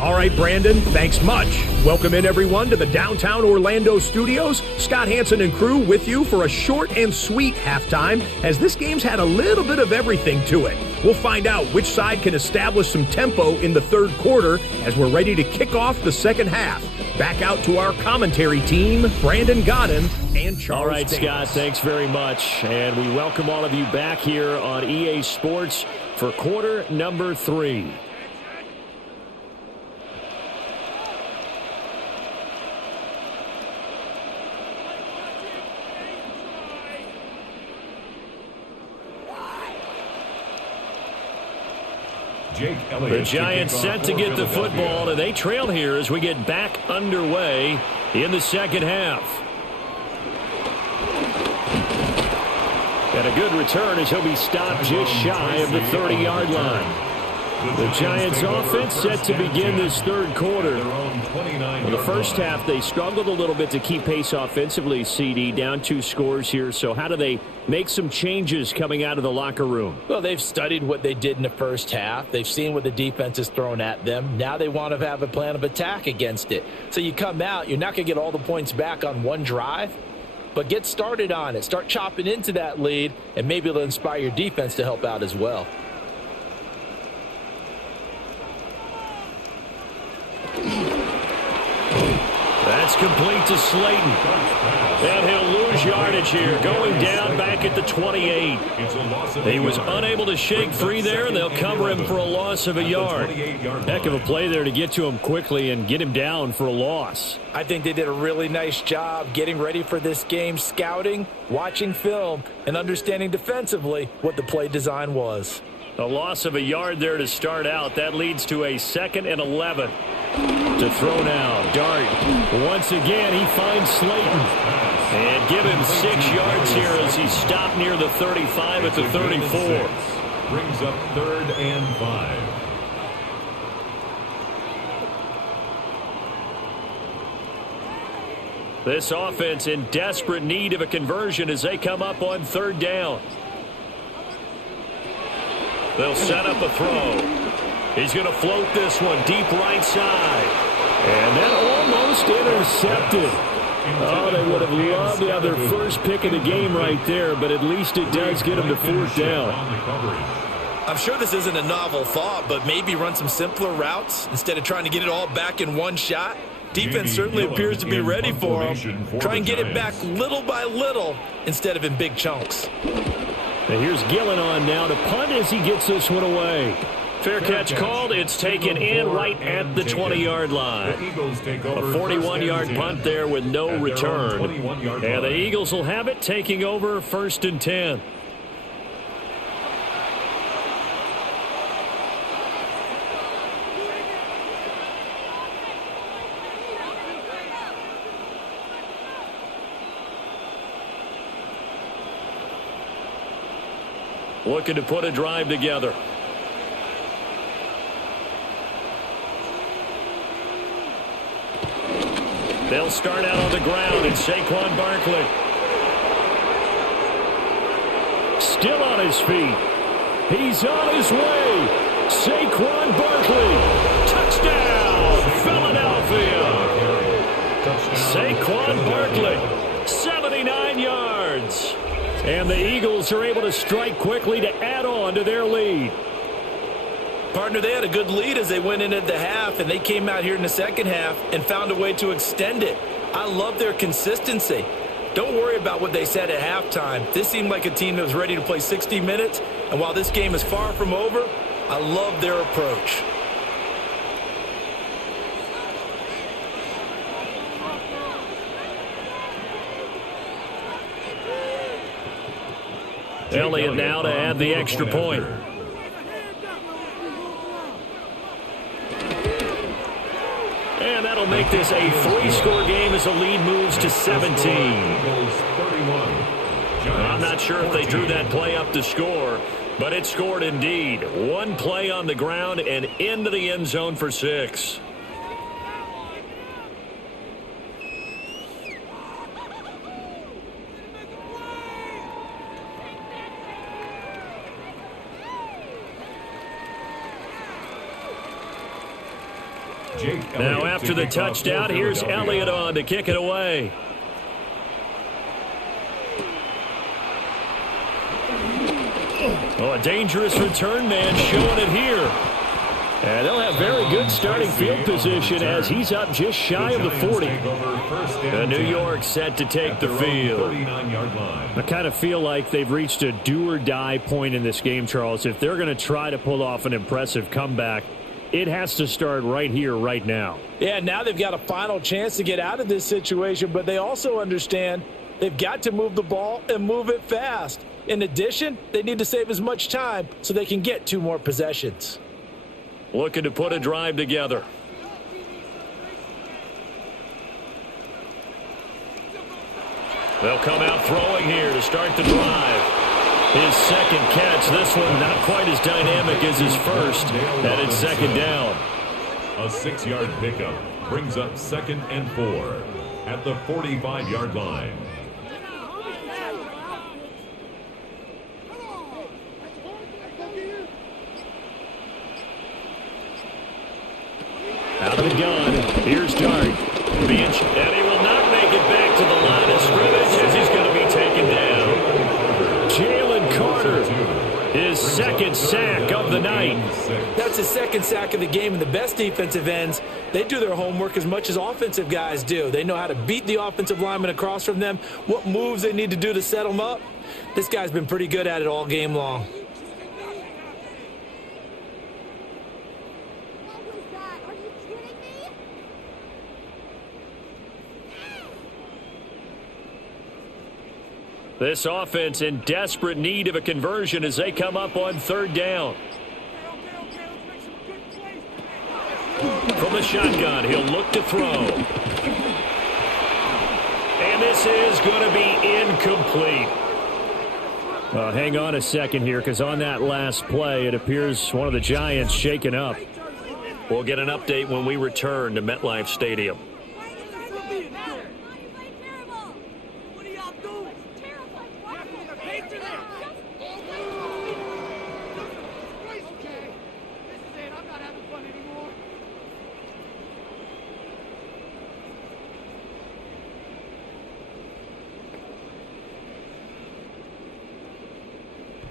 All right, Brandon, thanks much. Welcome in, everyone, to the downtown Orlando studios. Scott Hansen and crew with you for a short and sweet halftime, as this game's had a little bit of everything to it. We'll find out which side can establish some tempo in the third quarter as we're ready to kick off the second half. Back out to our commentary team, Brandon Godden and Charles All right, Davis. Scott, thanks very much. And we welcome all of you back here on EA Sports for quarter number 3. The Giants set to get the football, and they trail here as we get back underway in the second half. And a good return as he'll be stopped just shy of the 30-yard line. The Giants offense set to begin this third quarter. In the first half, they struggled a little bit to keep pace offensively, CD, down 2 scores here. So how do they make some changes coming out of the locker room? Well, they've studied what they did in the first half. They've seen what the defense has thrown at them. Now they want to have a plan of attack against it. So you come out, you're not going to get all the points back on one drive, but get started on it. Start chopping into that lead, and maybe it'll inspire your defense to help out as well. That's complete to Slayton. And he'll lose yardage here, going down back at the 28. He was unable to shake free there, and they'll cover him for a loss of a yard. Heck of a play there to get to him quickly and get him down for a loss. I think they did a really nice job getting ready for this game, scouting, watching film, and understanding defensively what the play design was. A loss of a yard there to start out. That leads to a 2nd and 11. To throw now, Dart. Once again, he finds Slayton. And give him 6 yards here as he stopped near the 35 at the 34. Brings up 3rd and 5. This offense in desperate need of a conversion as they come up on 3rd down. They'll set up a throw. He's going to float this one deep right side. And that almost intercepted. Oh, they would have loved to have their first pick of the game right there, but at least it does get them to 4th down. I'm sure this isn't a novel thought, but maybe run some simpler routes instead of trying to get it all back in one shot. Defense certainly appears to be ready for him. Try and get it back little by little instead of in big chunks. And here's Gillen on now to punt as he gets this one away. Fair catch called. It's taken in right at the 20-yard line. A 41-yard punt there with no return. And the Eagles will have it, taking over 1st and 10. looking to put a drive together. They'll start out on the ground, and Saquon Barkley still on his feet. He's on his way. Saquon Barkley. Touchdown, Philadelphia. Saquon Barkley, 79 yards. And the Eagles are able to strike quickly to add on to their lead. Partner, they had a good lead as they went into the half, and they came out here in the second half and found a way to extend it. I love their consistency. Don't worry about what they said at halftime. This seemed like a team that was ready to play 60 minutes, and while this game is far from over, I love their approach. Elliott now to add the extra point. And that'll make this a 3-score game as the lead moves to 17. I'm not sure if they drew that play up to score, but it scored indeed. One play on the ground and into the end zone for 6. Now after the touchdown, here's Elliott on to kick it away. Oh, a dangerous return man showing it here. And they'll have very good starting field position as he's up just shy of the 40. And New York set to take the field. I kind of feel like they've reached a do-or-die point in this game, Charles. If they're going to try to pull off an impressive comeback, it has to start right here, right now. Yeah, now they've got a final chance to get out of this situation, but they also understand they've got to move the ball and move it fast. In addition, they need to save as much time so they can get 2 more possessions. Looking to put a drive together. They'll come out throwing here to start the drive. His second catch, this one not quite as dynamic as his first, and it's second down. A 6-yard pickup brings up 2nd and 4 at the 45-yard line. Out of the gun, here's Dart. And he will not make it back to the line of scrimmage as he's going to be taken down. Jalen Carter, his second sack of the night. That's his second sack of the game, and the best defensive ends, they do their homework as much as offensive guys do. They know how to beat the offensive lineman across from them, what moves they need to do to set them up. This guy's been pretty good at it all game long. This offense in desperate need of a conversion as they come up on 3rd down. From the shotgun, he'll look to throw. And this is going to be incomplete. Hang on a second here, because on that last play, it appears one of the Giants shaken up. We'll get an update when we return to MetLife Stadium.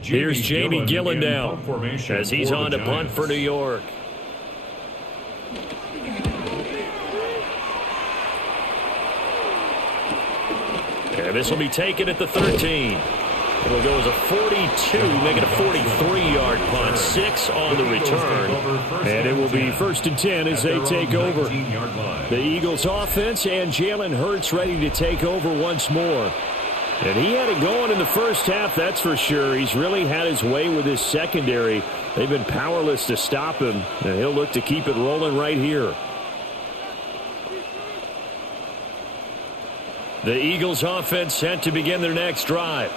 Here's Jamie Gillen now as he's on to punt for New York. And this will be taken at the 13. It'll go as a 42, make it a 43-yard punt. 6 on the return. And it will be 1st and 10 as they take over. The Eagles offense and Jalen Hurts ready to take over once more. And he had it going in the first half, that's for sure. He's really had his way with his secondary. They've been powerless to stop him, and he'll look to keep it rolling right here. The Eagles offense set to begin their next drive.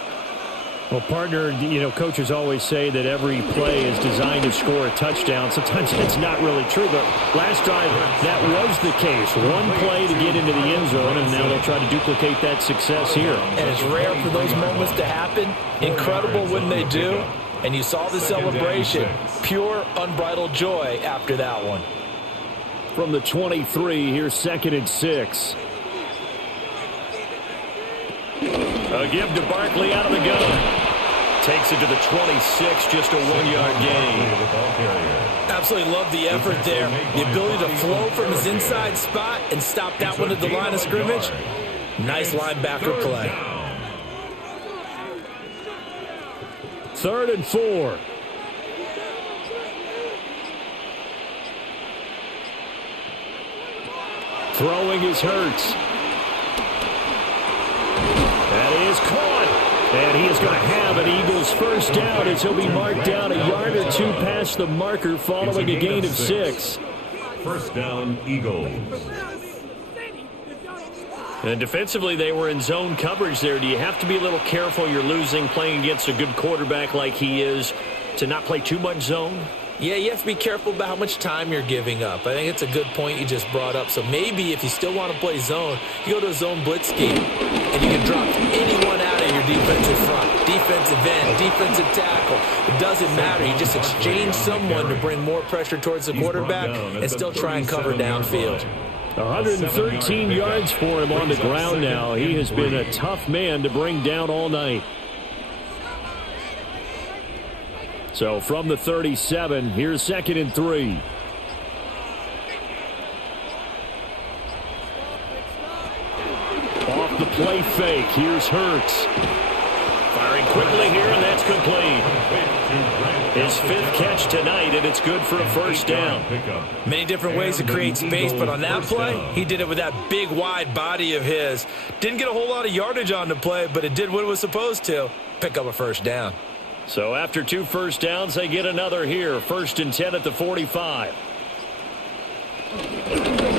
Well, partner, coaches always say that every play is designed to score a touchdown. Sometimes it's not really true, but last drive, that was the case. One play to get into the end zone, and now they'll try to duplicate that success here. And it's rare for those moments to happen. Incredible when they do. And you saw the celebration. Pure, unbridled joy after that one. From the 23, here's 2nd and 6. A give to Barkley out of the gun. Takes it to the 26, just a 1-yard gain. Absolutely love the effort there. The ability to flow from his inside spot and stop that one at the line of scrimmage. Nice linebacker play. 3rd and 4. Throwing is Hurts. That is caught. And he is going to have an Eagles first down as he'll be marked down a yard or two past the marker following a gain of 6. First down, Eagles. And defensively, they were in zone coverage there. Do you have to be a little careful? You're losing playing against a good quarterback like he is to not play too much zone? Yeah, you have to be careful about how much time you're giving up. I think it's a good point you just brought up. So maybe if you still want to play zone, you go to a zone blitz scheme, and you can drop anyone out of your defensive front, defensive end, defensive tackle. It doesn't matter. You just exchange someone to bring more pressure towards the quarterback and still try and cover downfield. 113 yards for him on the ground now. He has been a tough man to bring down all night. So from the 37, here's 2nd and 3. Off the play fake, here's Hurts. Firing quickly here, and that's complete. His 5th catch tonight, and it's good for a first down. Many different ways to create space, but on that play, he did it with that big, wide body of his. Didn't get a whole lot of yardage on the play, but it did what it was supposed to, pick up a first down. So after 2 first downs, they get another here. 1st and 10 at the 45.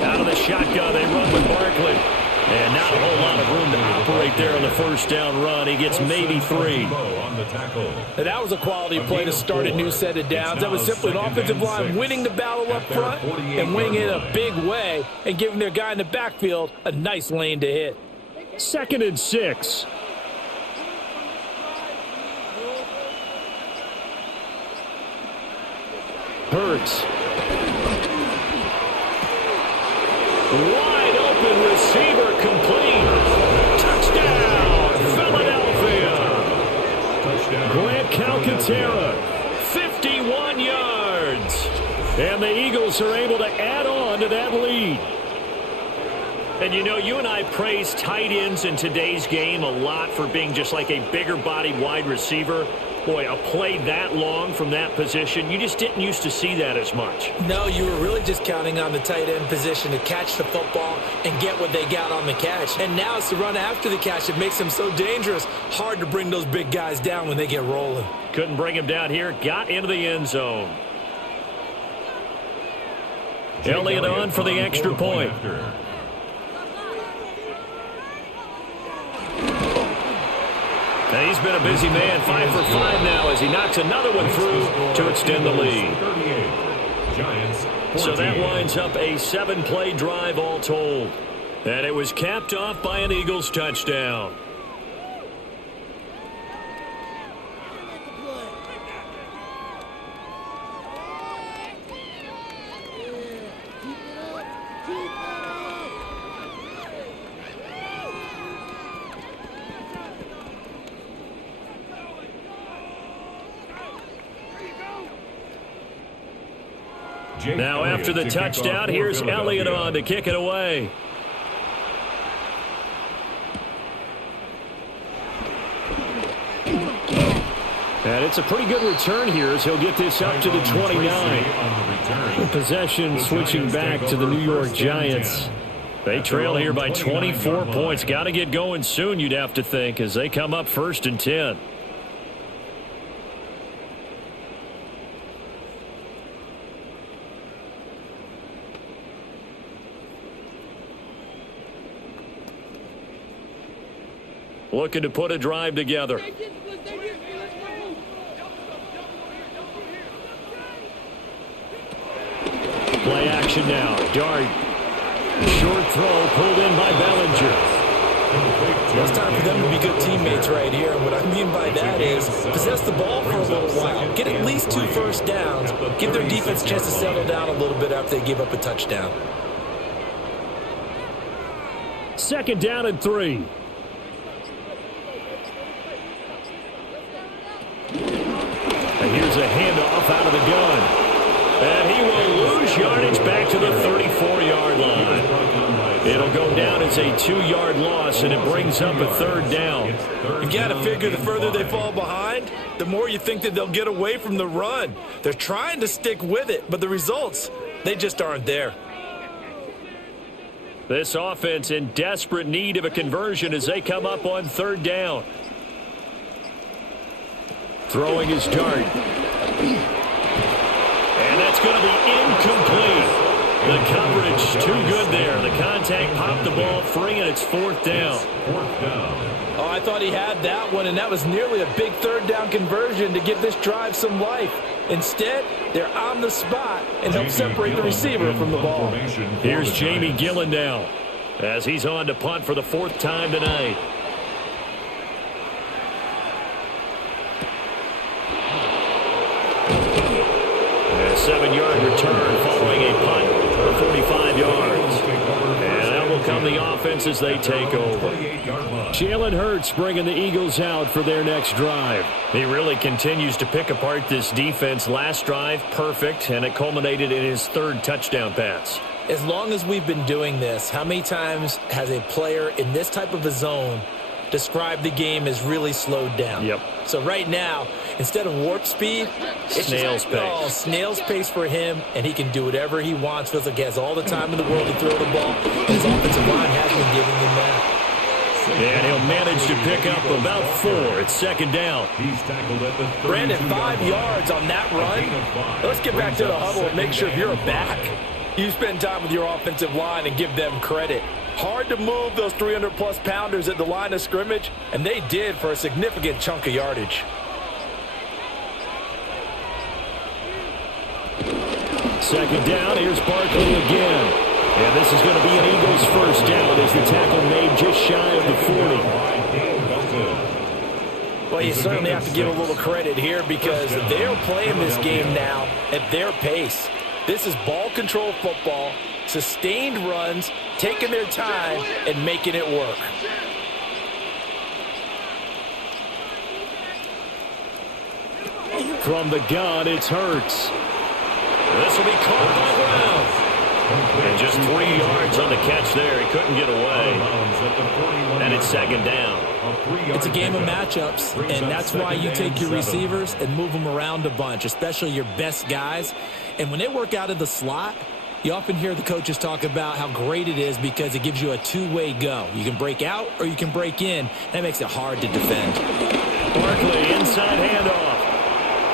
Out of the shotgun, they run with Barkley. And not a whole lot of room to operate there on the first down run. He gets maybe 3. And that was a quality play to start a new set of downs. That was simply an offensive line winning the battle up front and winning it in a big way and giving their guy in the backfield a nice lane to hit. 2nd and 6. Hurts. Wide open receiver complete. Touchdown, Philadelphia. Grant Calcaterra, 51 yards. And the Eagles are able to add on to that lead. And you and I praise tight ends in today's game a lot for being just like a bigger-bodied wide receiver. Boy, a play that long from that position, you just didn't used to see that as much. No, you were really just counting on the tight end position to catch the football and get what they got on the catch. And now it's the run after the catch that makes them so dangerous. Hard to bring those big guys down when they get rolling. Couldn't bring him down here. Got into the end zone. Elliott on for the extra point. And he's been a busy man, 5 for 5 now as he knocks another one through to extend the lead. So that winds up a 7-play drive all told. And it was capped off by an Eagles touchdown. Now after the touchdown, here's Elliott on to kick it away. And it's a pretty good return here as he'll get this up to the 29. Possession switching back to the New York Giants. They trail here by 24 points. Got to get going soon, you'd have to think, as they come up 1st and 10. Looking to put a drive together. Play action now. Dart. Short throw pulled in by Bellinger. Well, it's time for them to be good teammates right here. And what I mean by that is possess the ball for a little while. Get at least 2 first downs. Give their defense a chance to settle down a little bit after they give up a touchdown. 2nd down and 3. And here's a handoff out of the gun. And he will lose yardage back to the 34-yard line. It'll go down as a 2-yard loss, and it brings up a 3rd down. You've got to figure the further they fall behind, the more you think that they'll get away from the run. They're trying to stick with it, but the results, they just aren't there. This offense in desperate need of a conversion as they come up on 3rd down. Throwing his Dart. And that's going to be incomplete. The coverage too good there. The contact popped the ball free, and it's 4th down. Oh, I thought he had that one, and that was nearly a big 3rd down conversion to give this drive some life. Instead, they're on the spot and help separate the receiver from the ball. Here's Jamie Gillen now as he's on to punt for the 4th time tonight. A 7-yard return following a punt for 45 yards. And that will come the offense as they take over. Jalen Hurts bringing the Eagles out for their next drive. He really continues to pick apart this defense. Last drive, perfect, and it culminated in his 3rd touchdown pass. As long as we've been doing this, how many times has a player in this type of a zone described the game as really slowed down? Yep. So right now, instead of warp speed, it's snail's pace. Oh, snail's pace for him, and he can do whatever he wants. Feels like he has all the time in the world to throw the ball, and his offensive line has been giving him that. And he'll manage to pick up about 4. It's 2nd down. Brandon, 5 yards on that run. Let's get back to the huddle and make sure if you're a back, you spend time with your offensive line and give them credit. Hard to move those 300-plus pounders at the line of scrimmage, and they did for a significant chunk of yardage. 2nd down. Here's Barkley again. And this is going to be an Eagles 1st down as the tackle made just shy of the 40. Well, you certainly have to give a little credit here because they're playing this game now at their pace. This is ball control football, sustained runs, taking their time, and making it work. From the gun, it's Hurts. This will be caught by Brown. And just 3 yards on the catch there. He couldn't get away. And it's 2nd down. It's a game of matchups, and that's why you take your receivers and move them around a bunch, especially your best guys. And when they work out of the slot, you often hear the coaches talk about how great it is because it gives you a 2-way go. You can break out or you can break in. That makes it hard to defend. Barkley, inside handoff.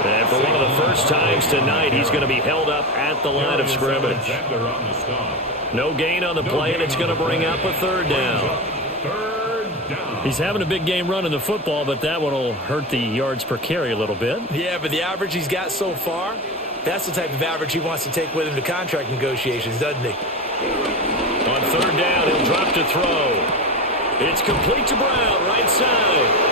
And for one of the first times tonight, he's going to be held up at the line of scrimmage. No gain on the play, and it's going to bring up a 3rd down. He's having a big game running the football, but that one will hurt the yards per carry a little bit. Yeah, but the average he's got so far, that's the type of average he wants to take with him to contract negotiations, doesn't he? On 3rd down, he'll drop to throw. It's complete to Brown, right side.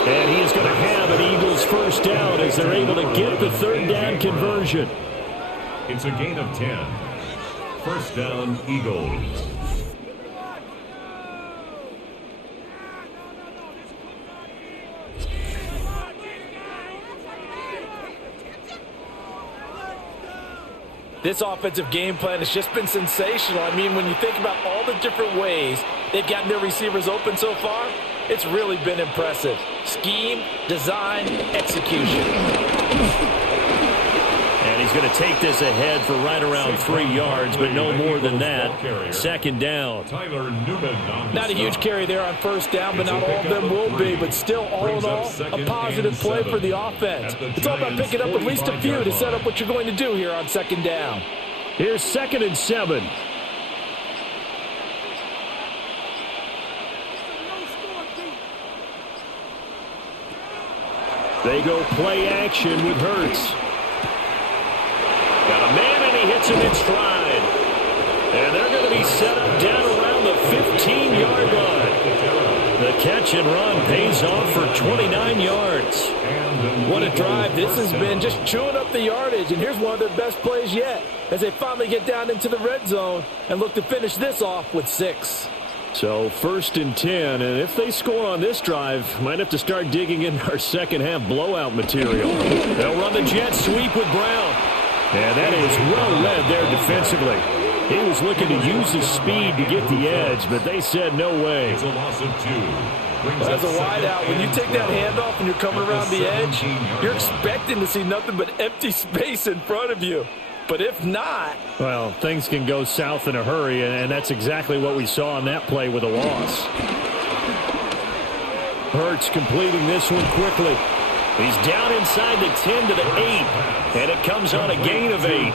And he is going to have an Eagles 1st down as they're able to get the 3rd down conversion. It's a gain of 10. 1st down, Eagles. This offensive game plan has just been sensational. I mean, when you think about all the different ways they've gotten their receivers open so far, it's really been impressive. Scheme, design, execution. And he's going to take this ahead for right around 3 yards, but no more than that. 2nd down. Not a huge carry there on 1st down, but not all of them will be. But still, all in all, a positive play for the offense. It's all about picking up at least a few to set up what you're going to do here on 2nd down. Here's 2nd and 7. They go play action with Hurts. Got a man, and he hits him in stride. catch and run pays off for 29 yards. What a drive this has been, just chewing up the yardage. And here's one of their best plays yet as they finally get down into the red zone and look to finish this off with 6. So 1st and 10, and if they score on this drive, might have to start digging in our second half blowout material. They'll run the jet sweep with Brown. And that is well led there defensively. He was looking to use his speed to get the edge, but they said no way. It's a loss of 2. Well, as a wide out, when you take that handoff and you're coming around the edge, you're expecting to see nothing but empty space in front of you. But if not... Well, things can go south in a hurry, and that's exactly what we saw on that play with a loss. Hurts completing this one quickly. He's down inside the 10 to the 8, and it comes on a gain of 8.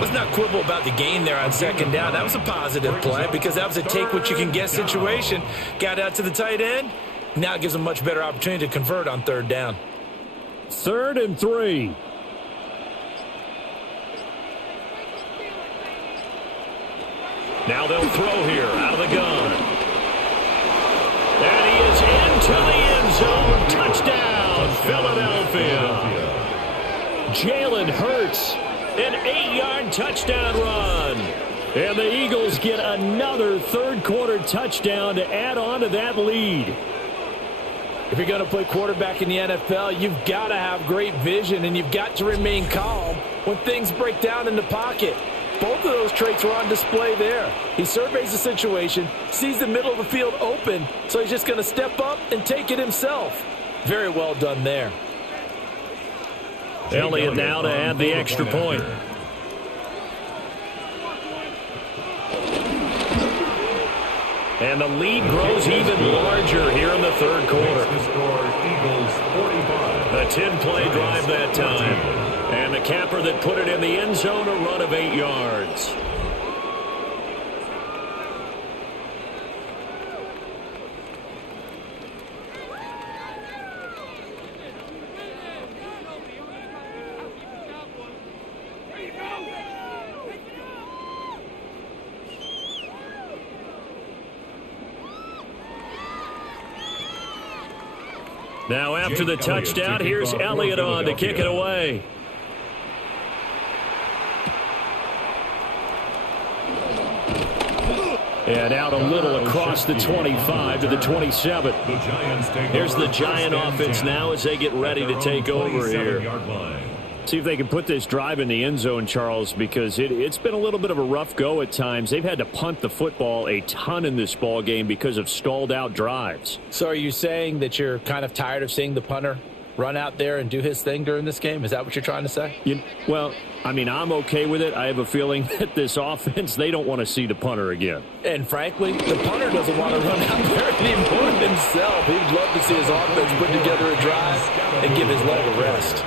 Let's not quibble about the gain there on 2nd down. That was a positive play because that was a take-what-you-can-get situation. Got out to the tight end. Now it gives them a much better opportunity to convert on 3rd down. 3rd and 3. Now they'll throw here out of the gun. And he is into the end zone. Touchdown, Philadelphia. Jalen Hurts, an 8-yard touchdown run. And the Eagles get another 3rd-quarter touchdown to add on to that lead. If you're going to play quarterback in the NFL, you've got to have great vision, and you've got to remain calm when things break down in the pocket. Both of those traits were on display there. He surveys the situation, sees the middle of the field open, so he's just going to step up and take it himself. Very well done there. Elliott now to add the extra point. And the lead grows even larger here in the 3rd quarter. A 10-play drive that time. And the capper that put it in the end zone, a run of 8 yards. Now after the touchdown, here's Elliott on to kick it away. And out a little across the 25 to the 27. Here's the Giant offense now as they get ready to take over here. See if they can put this drive in the end zone, Charles, because it's been a little bit of a rough go at times. They've had to punt the football a ton in this ball game because of stalled out drives. So are you saying that you're kind of tired of seeing the punter run out there and do his thing during this game? Is that what you're trying to say? Well, I mean, I'm okay with it. I have a feeling that this offense, they don't want to see the punter again. And frankly, the punter doesn't want to run out there anymore himself. He'd love to see his offense put together a drive and give his leg a rest.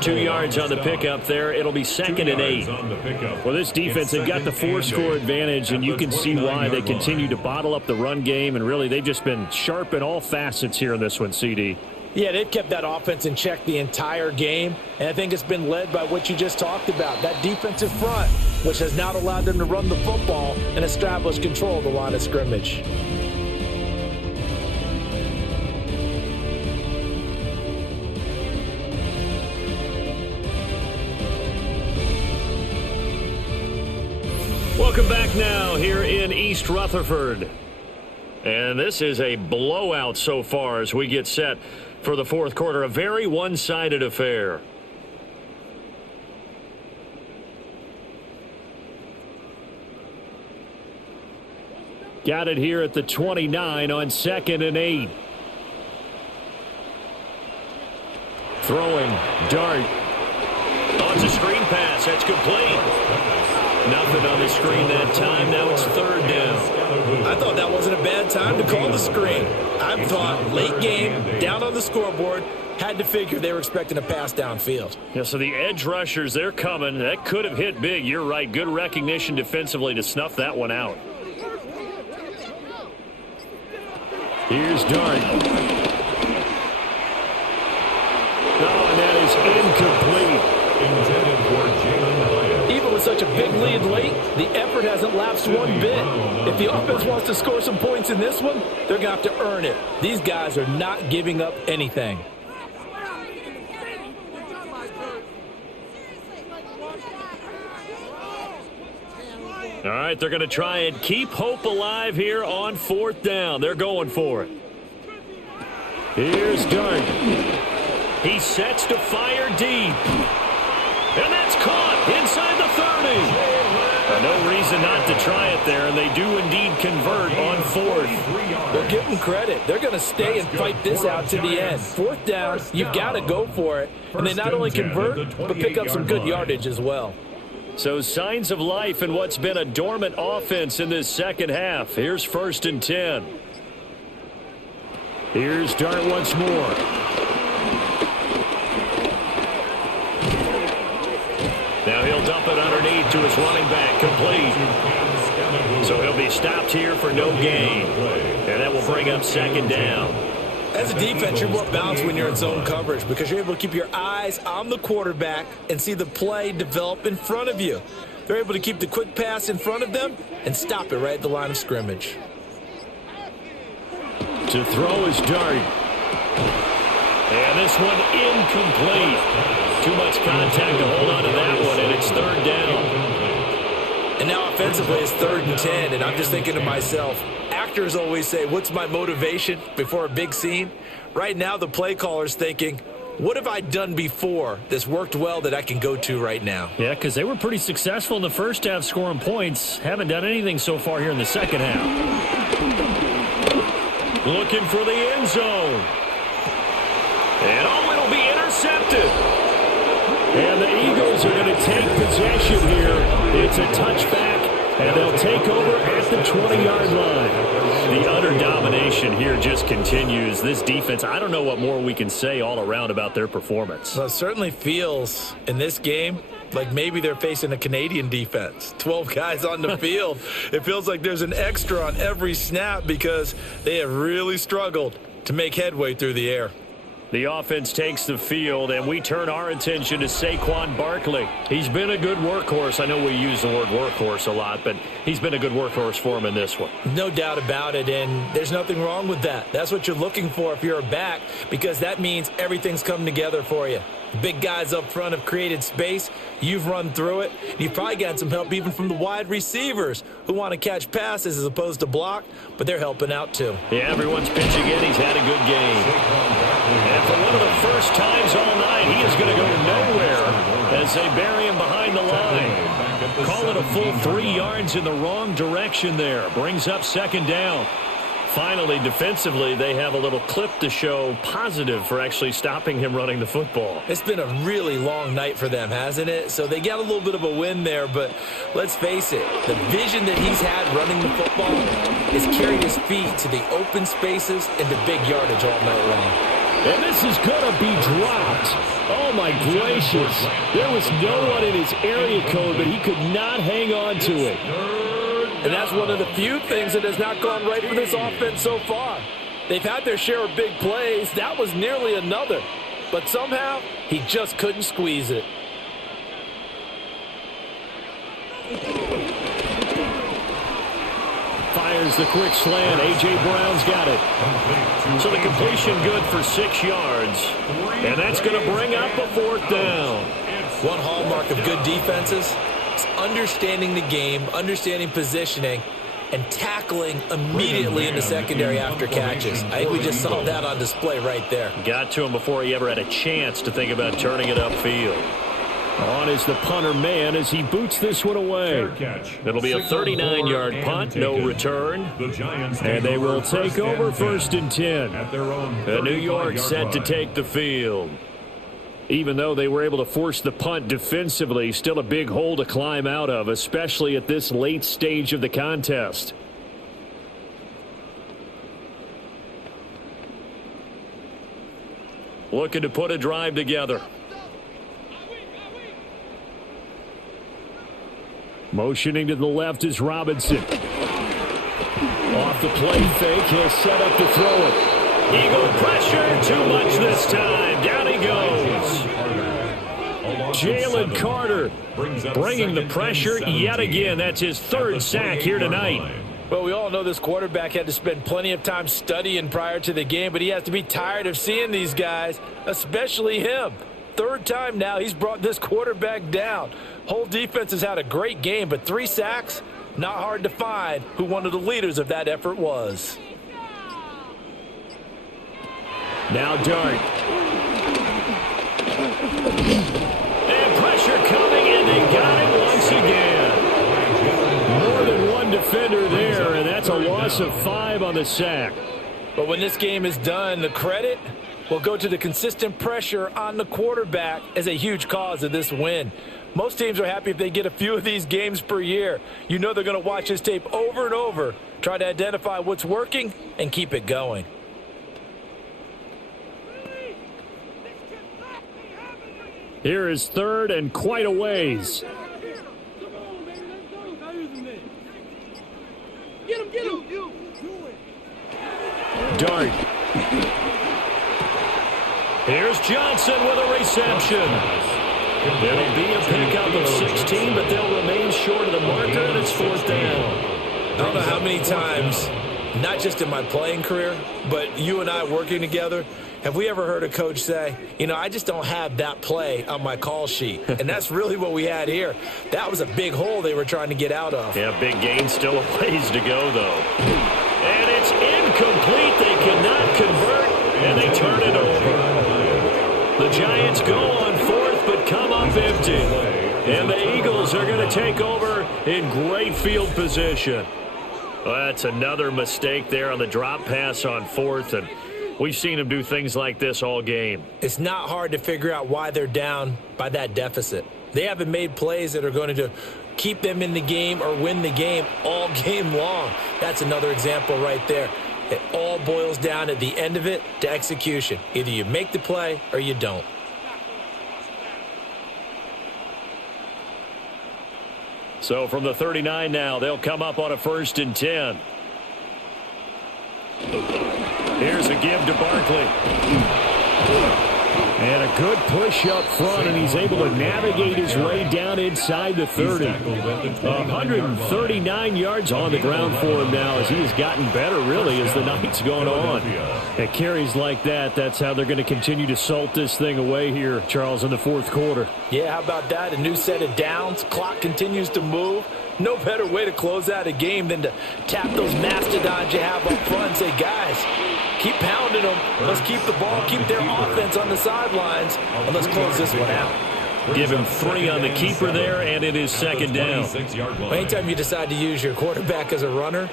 2 yards on the pickup there. It'll be 2nd and 8. Well, this defense, they've got the 4-score advantage, and you can see why they continue to bottle up the run game, and really they've just been sharp in all facets here in this one, CD. Yeah, they've kept that offense in check the entire game, and I think it's been led by what you just talked about, that defensive front, which has not allowed them to run the football and establish control of the line of scrimmage. Welcome back now here in East Rutherford. And this is a blowout so far as we get set for the 4th quarter. A very one-sided affair. Got it here at the 29 on 2nd and 8. Throwing, dart. Oh, it's a screen pass. That's complete. Nothing on the screen that time. Now it's 3rd down. I thought that wasn't a bad time to call the screen. I thought late game, down on the scoreboard, had to figure they were expecting a pass downfield. Yeah, so the edge rushers, they're coming. That could have hit big. You're right. Good recognition defensively to snuff that one out. Here's Dart. Oh, and that is incomplete. Even with such a big lead late, the effort hasn't lapsed one bit. If the offense wants to score some points in this one, they're going to have to earn it. These guys are not giving up anything. All right, they're going to try and keep hope alive here on 4th down. They're going for it. Here's Dart. He sets to fire deep. And that's caught inside the 30. No reason not to try it there, and they do indeed convert on 4th. Well, give them credit. They're going to stay and fight this out to the end. 4th down, you've got to go for it. And they not only convert, but pick up some good yardage as well. So signs of life in what's been a dormant offense in this second half. Here's 1st and 10. Here's Dart once more. Now he'll dump it underneath to his running back, complete. So he'll be stopped here for no gain. And that will bring up 2nd down. As a defense, you're more balanced when you're in zone coverage because you're able to keep your eyes on the quarterback and see the play develop in front of you. They're able to keep the quick pass in front of them and stop it right at the line of scrimmage. To throw is Dart. And this one incomplete. Too much contact to hold on to that one, and it's 3rd down. And now offensively it's 3rd and 10, and I'm just thinking to myself, actors always say, what's my motivation before a big scene? Right now the play caller's thinking, what have I done before that's worked well that I can go to right now? Yeah, because they were pretty successful in the first half scoring points. Haven't done anything so far here in the second half. Looking for the end zone. And it'll be intercepted. And the Eagles are going to take possession here. It's a touchback, and they'll take over at the 20-yard line. The utter domination here just continues. This defense, I don't know what more we can say all around about their performance. Well, it certainly feels in this game like maybe they're facing a Canadian defense. 12 guys on the field. It feels like there's an extra on every snap because they have really struggled to make headway through the air. The offense takes the field, and we turn our attention to Saquon Barkley. He's been a good workhorse. I know we use the word workhorse a lot, but he's been a good workhorse for him in this one. No doubt about it, and there's nothing wrong with that. That's what you're looking for if you're a back, because that means everything's come together for you. The big guys up front have created space. You've run through it. You've probably got some help even from the wide receivers who want to catch passes as opposed to block, but they're helping out too. Yeah, everyone's pitching in. He's had a good game. And for one of the first times all night, he is going to go nowhere as they bury him behind the line. Call it a full 3 yards in the wrong direction there. Brings up 2nd down. Finally, defensively, they have a little clip to show positive for actually stopping him running the football. It's been a really long night for them, hasn't it? So they got a little bit of a win there, but let's face it, the vision that he's had running the football has carried his feet to the open spaces and to big yardage all night long. And this is going to be dropped. Oh, my gracious. There was no one in his area code, but he could not hang on to it. And that's one of the few things that has not gone right for this offense so far. They've had their share of big plays. That was nearly another. But somehow, he just couldn't squeeze it. Fires the quick slant. A.J. Brown's got it. So the completion good for 6 yards. And that's going to bring up a 4th down. One hallmark of good defenses is understanding the game, understanding positioning, and tackling immediately in the secondary after catches. I think we just saw that on display right there. Got to him before he ever had a chance to think about turning it upfield. On is the punter man as he boots this one away. It'll be a 39-yard punt, no return. And they will take over 1st and 10. New York set to take the field. Even though they were able to force the punt defensively, still a big hole to climb out of, especially at this late stage of the contest. Looking to put a drive together. Motioning to the left is Robinson. Off the play fake, he'll set up to throw it. Eagle pressure, too much this time. Down he goes. Jalen Carter bringing the pressure yet again. That's his third sack here tonight. Well, we all know this quarterback had to spend plenty of time studying prior to the game, but he has to be tired of seeing these guys, especially him. Third time now he's brought this quarterback down. Whole defense has had a great game, but 3 sacks, not hard to find who one of the leaders of that effort was. Now Dart. And pressure coming, and they got it once again. More than one defender there, and that's a loss of 5 on the sack. But when this game is done, the credit will go to the consistent pressure on the quarterback as a huge cause of this win. Most teams are happy if they get a few of these games per year. You know they're going to watch this tape over and over, try to identify what's working, and keep it going. Here is third and quite a ways. Get him. Dart. Here's Johnson with a reception. It'll be a pickup of 16, but they'll remain short of the marker, and it's 4th down. I don't know how many times, not just in my playing career, but you and I working together, have we ever heard a coach say, you know, I just don't have that play on my call sheet? And that's really what we had here. That was a big hole they were trying to get out of. Yeah, big gain, still a ways to go, though. And it's incomplete. They cannot convert, and they turn it over. The Giants go on 4th, but come up empty. And the Eagles are going to take over in great field position. Well, that's another mistake there on the drop pass on 4th, and we've seen them do things like this all game. It's not hard to figure out why they're down by that deficit. They haven't made plays that are going to keep them in the game or win the game all game long. That's another example right there. It all boils down at the end of it to execution. Either you make the play or you don't. So from the 39 now, they'll come up on a 1st and 10. Here's a give to Barkley. And a good push up front, and he's able to navigate his way down inside the 30. 139 yards on the ground for him now as he has gotten better, really, as the night's gone on. At carries like that, that's how they're going to continue to salt this thing away here, Charles, in the 4th quarter. Yeah, how about that? A new set of downs. Clock continues to move. No better way to close out a game than to tap those mastodons you have up front and say, guys, keep pounding them. Let's keep the ball, keep their offense on the sidelines, and let's close this one out. Give him 3 on the keeper there, and it is 2nd down. Well, anytime you decide to use your quarterback as a runner,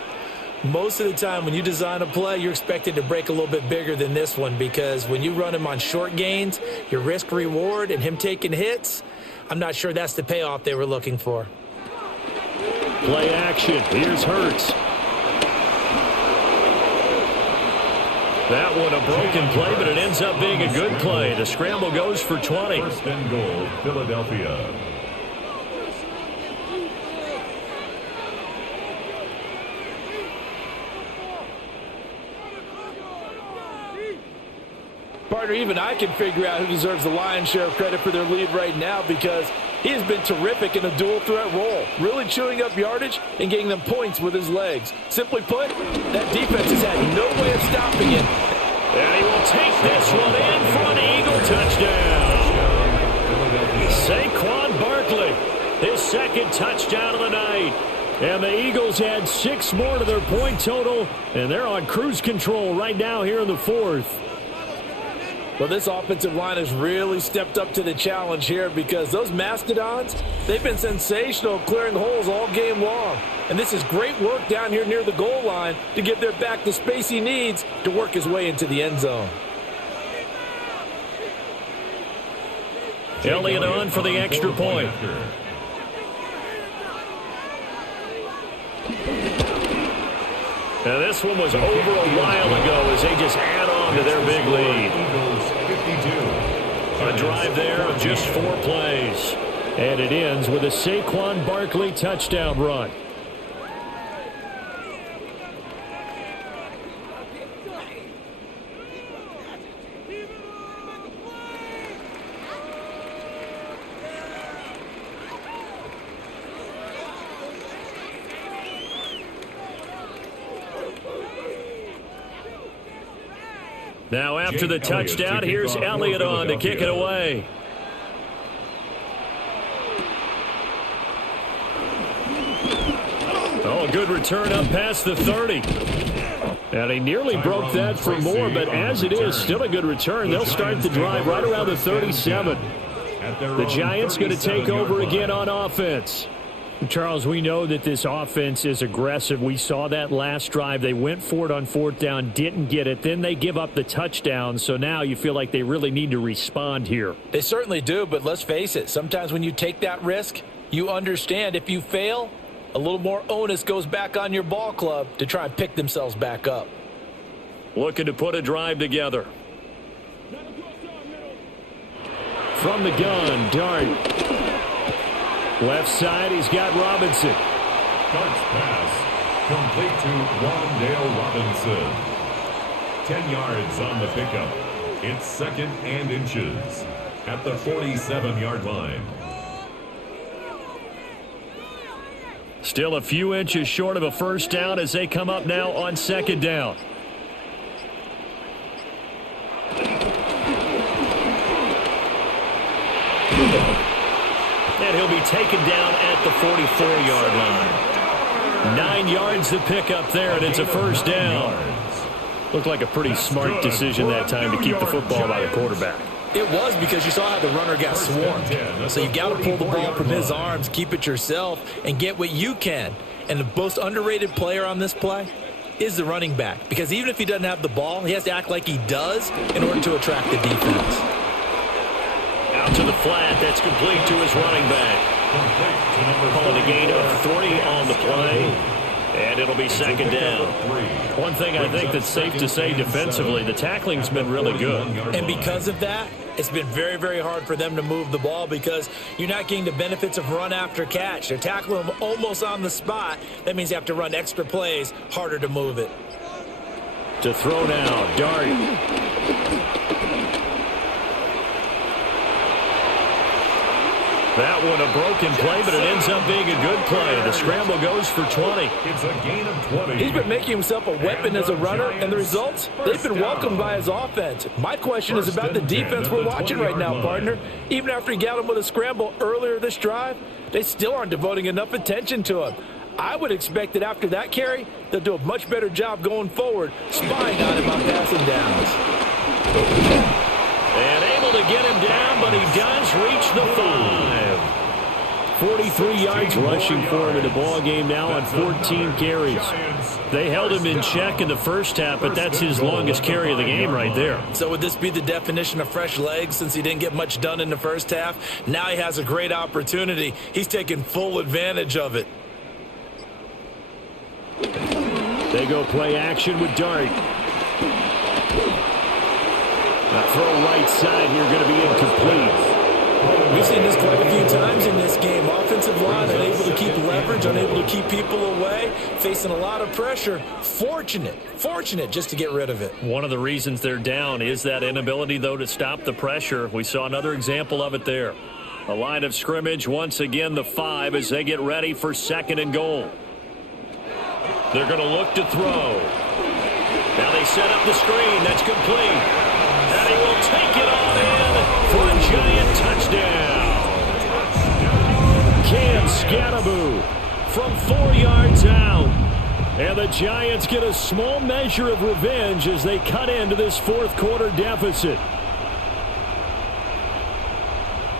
most of the time when you design a play, you're expected to break a little bit bigger than this one, because when you run him on short gains, your risk-reward and him taking hits, I'm not sure that's the payoff they were looking for. Play action. Here's Hurts. That one a broken play, but it ends up being a good play. The scramble goes for 20. 1st and goal, Philadelphia. Partner, even I can figure out who deserves the lion's share of credit for their lead right now, because he has been terrific in a dual threat role, really chewing up yardage and getting them points with his legs. Simply put, that defense has had no way of stopping it. And he will take this one in for an Eagle touchdown. Saquon Barkley, his 2nd touchdown of the night. And the Eagles had 6 more to their point total, and they're on cruise control right now here in the 4th. Well, this offensive line has really stepped up to the challenge here, because those mastodons, they've been sensational clearing holes all game long. And this is great work down here near the goal line to give their back the space he needs to work his way into the end zone. Elliott on for the extra point. Now this one was over a while ago as they just add on to their big lead. A drive there of just 4 plays. And it ends with a Saquon Barkley touchdown run. Now after the touchdown, here's Elliott on to kick it away. Oh, good return up past the 30. And he nearly broke that for more, but as it is, still a good return. They'll start the drive right around the 37. The Giants going to take over again on offense. Charles, we know that this offense is aggressive. We saw that last drive. They went for it on 4th down, didn't get it. Then they give up the touchdown, so now you feel like they really need to respond here. They certainly do, but let's face it. Sometimes when you take that risk, you understand if you fail, a little more onus goes back on your ball club to try and pick themselves back up. Looking to put a drive together. From the gun, Dart. Left side, he's got Robinson. Dart's pass complete to Wandale Robinson. 10 yards on the pickup. It's 2nd and inches at the 47-yard line. Still a few inches short of a first down as they come up now on 2nd down. And he'll be taken down at the 44-yard line. 9 yards to pick up there, and it's a first down. Looked like a pretty smart decision that time to keep the football by the quarterback. It was, because you saw how the runner got swarmed. So you got to pull the ball from his arms, keep it yourself, and get what you can. And the most underrated player on this play is the running back. Because even if he doesn't have the ball, he has to act like he does in order to attract the defense. Out to the flat. That's complete to his running back. Calling a gain of 3 on the play. And it'll be 2nd down. One thing I think that's safe to say defensively, the tackling's been really good. And because of that, it's been very, very hard for them to move the ball because you're not getting the benefits of run after catch. They're tackling them almost on the spot. That means you have to run extra plays, harder to move it. To throw now, Dart. That one a broken play, but it ends up being a good play. The scramble goes for 20. It's a gain of 20. He's been making himself a weapon as a runner, and the results, they've been welcomed by his offense. My question is about the defense we're watching right now, partner. Even after he got him with a scramble earlier this drive, they still aren't devoting enough attention to him. I would expect that after that carry, they'll do a much better job going forward, spying on him on passing downs. And able to get him down, but he does reach the 5. 43 yards rushing for him in the ball game now on 14 carries. They held him in check in the first half, but that's his longest carry of the game right there. So would this be the definition of fresh legs since he didn't get much done in the first half? Now he has a great opportunity. He's taking full advantage of it. They go play action with Dart. A throw right side here going to be incomplete. We've seen this quite a few times in this game. Offensive line unable to keep leverage, unable to keep people away, facing a lot of pressure. Fortunate just to get rid of it. One of the reasons they're down is that inability, though, to stop the pressure. We saw another example of it there. A line of scrimmage, once again the 5 as they get ready for 2nd and goal. They're going to look to throw. Now they set up the screen. That's complete. And he will take it on in for a giant touchdown. Cam Scattaboo from 4 yards out. And the Giants get a small measure of revenge as they cut into this 4th quarter deficit.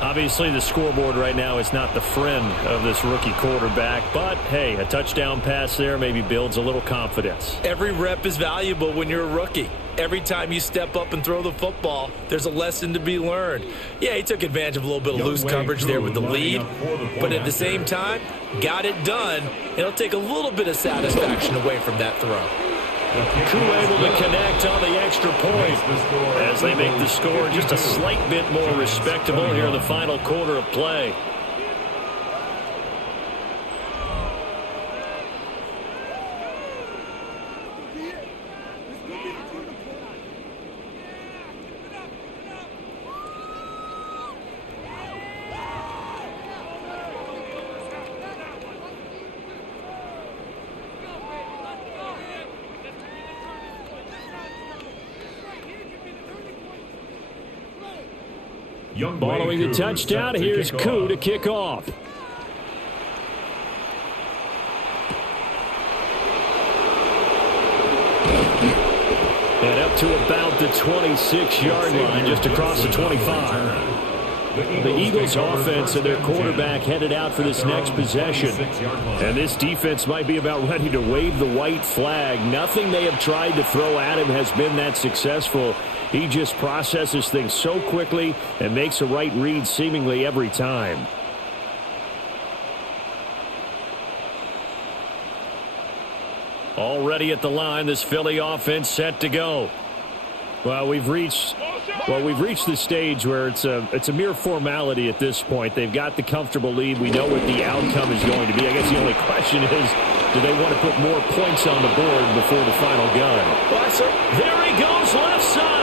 Obviously, the scoreboard right now is not the friend of this rookie quarterback, but, hey, a touchdown pass there maybe builds a little confidence. Every rep is valuable when you're a rookie. Every time you step up and throw the football, there's a lesson to be learned. Yeah, he took advantage of a little bit of loose coverage there with the lead, but at the same time, got it done. It'll take a little bit of satisfaction away from that throw. Koo able to connect on the extra point as they make the score just a slight bit more respectable here in the final quarter of play. Following the touchdown, here's Koo to kick off. And up to about the 26-yard line, just across the 25. The Eagles offense and their quarterback headed out for this next possession. And this defense might be about ready to wave the white flag. Nothing they have tried to throw at him has been that successful. He just processes things so quickly and makes a right read seemingly every time. Already at the line, this Philly offense set to go. Well, we've reached the stage where it's a mere formality at this point. They've got the comfortable lead. We know what the outcome is going to be. I guess the only question is, do they want to put more points on the board before the final gun? There he goes, left side.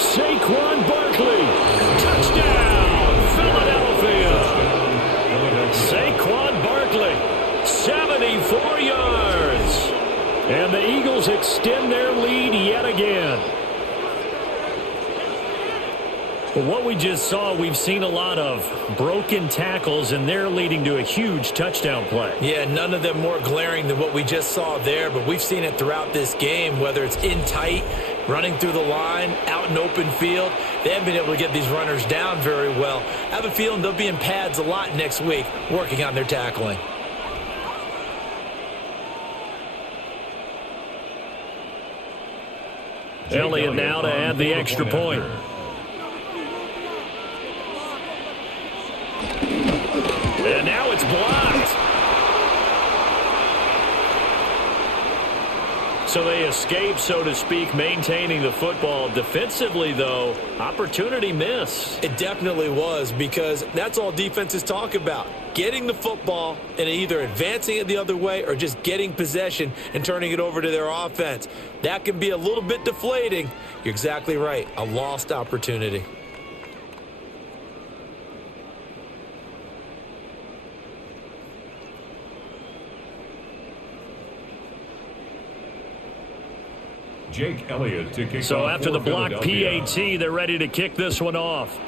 Saquon Barkley, touchdown, Philadelphia. Saquon Barkley, 74 yards. And the Eagles extend their lead yet again. Well, what we just saw, we've seen a lot of broken tackles, and they're leading to a huge touchdown play. Yeah, none of them more glaring than what we just saw there, but we've seen it throughout this game, whether it's in tight, running through the line, out in open field. They haven't been able to get these runners down very well. I have a feeling they'll be in pads a lot next week, working on their tackling. Elliott now to add the extra point. And now it's blocked. So they escape, so to speak, maintaining the football. Defensively, though, opportunity miss. It definitely was, because that's all defenses talk about. Getting the football and either advancing it the other way or just getting possession and turning it over to their offense. That can be a little bit deflating. You're exactly right. A lost opportunity. Jake Elliott to kick So off after the for block Philadelphia. PAT, they're ready to kick this one off.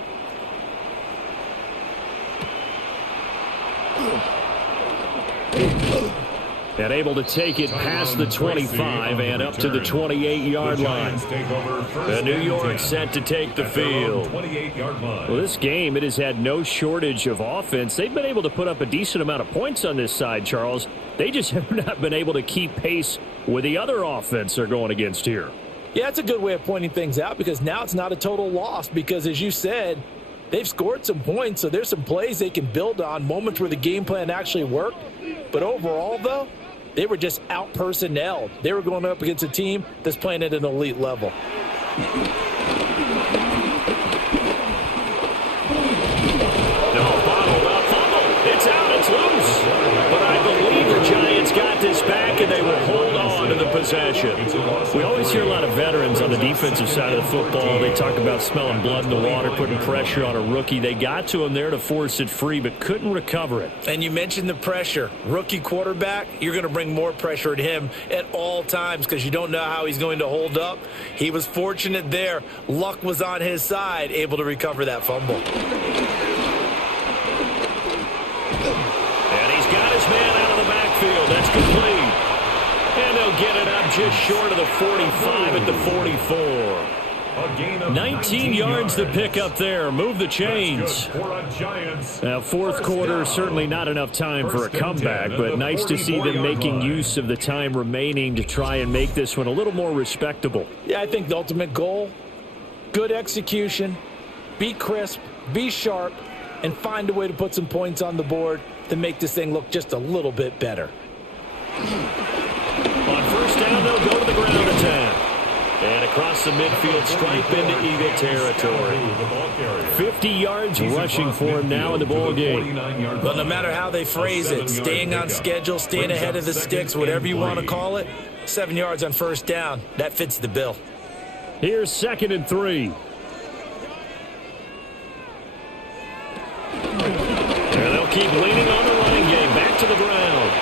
And able to take it past the 25 and up to the 28-yard line. The New York set to take the field. Well, this game, it has had no shortage of offense. They've been able to put up a decent amount of points on this side, Charles. They just have not been able to keep pace with the other offense they're going against here. Yeah, that's a good way of pointing things out, because now it's not a total loss, because as you said, they've scored some points, so there's some plays they can build on, moments where the game plan actually worked. But overall, though, they were just out-personnelled. They were going up against a team that's playing at an elite level. It's out, it's loose. But I believe the Giants got this back, and they will hold on to the possession. We always hear a lot of veterans on the defensive side of the football. They talk about smelling blood in the water, putting pressure on a rookie. They got to him there to force it free, but couldn't recover it. And you mentioned the pressure. Rookie quarterback, you're going to bring more pressure at him at all times, because you don't know how he's going to hold up. He was fortunate there. Luck was on his side, able to recover that fumble. And he's got his man out of the backfield. That's complete. And they'll get it up just short of the 45 at the 44. 19 yards to pick up there. Move the chains. Now, fourth quarter, certainly not enough time for a comeback, but nice to see them making use of the time remaining to try and make this one a little more respectable. Yeah, I think the ultimate goal, good execution, be crisp, be sharp, and find a way to put some points on the board to make this thing look just a little bit better. On first down, they'll go to the ground attack. And across the midfield stripe into Eagle territory. 50 yards rushing for him now in the ball game. But no matter how they phrase it, staying on schedule, staying ahead of the sticks, whatever you want to call it, 7 yards on first down, that fits the bill. Here's 2nd and 3. And they'll keep leaning on the running game. Back to the ground.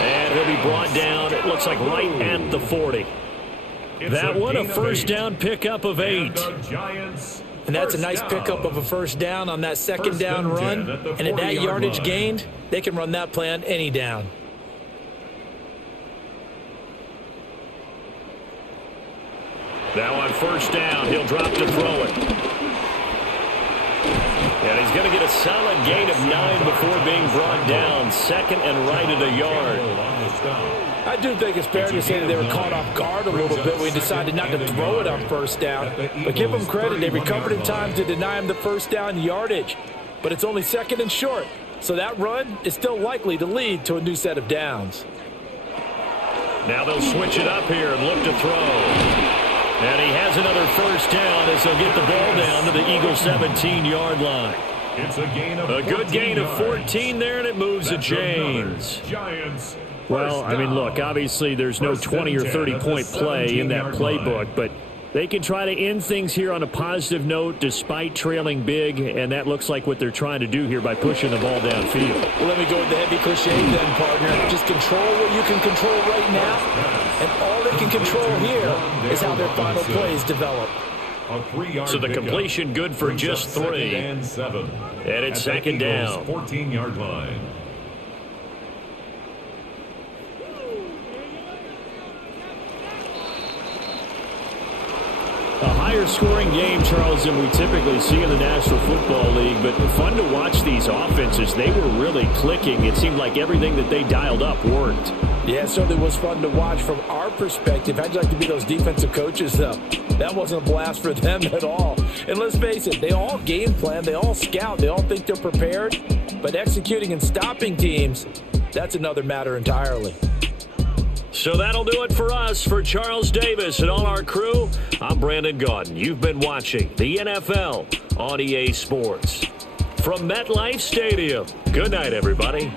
And he'll be brought down, it looks like right at the 40. That one, a first down pickup of 8. The Giants And that's a nice pickup of a first down on that second down run. And at that yardage gained, they can run that play on any down. Now on first down, he'll drop to throw it. And he's going to get a solid gain of 9 before being brought down. Second and right at a yard. I do think it's fair to say that they were caught off guard a little bit when he decided not to throw it on first down. But give them credit, they recovered in time to deny him the first down yardage. But it's only second and short, so that run is still likely to lead to a new set of downs. Now they'll switch it up here and look to throw. And he has another first down as he'll get the ball down to the Eagles' 17-yard line. It's a good gain of 14 there, and it moves to James. Giants. Well, I mean, look, obviously there's no 20 or 30-point play in that playbook, but they can try to end things here on a positive note despite trailing big, and that looks like what they're trying to do here by pushing the ball downfield. Well, let me go with the heavy cliche then, partner. Just control what you can control right now, and all they can control here is how their final plays develop. So the completion good for just 3. And it's second down. 14-yard line. A higher scoring game, Charles, than we typically see in the National Football League, but fun to watch these offenses. They were really clicking. It seemed like everything that they dialed up worked. Yeah, it certainly was fun to watch from our perspective. How'd you like to be those defensive coaches, though? That wasn't a blast for them at all. And let's face it, they all game plan, they all scout, they all think they're prepared. But executing and stopping teams, that's another matter entirely. So that'll do it for us. For Charles Davis and all our crew, I'm Brandon Gaudin. You've been watching the NFL on EA Sports. From MetLife Stadium, good night, everybody.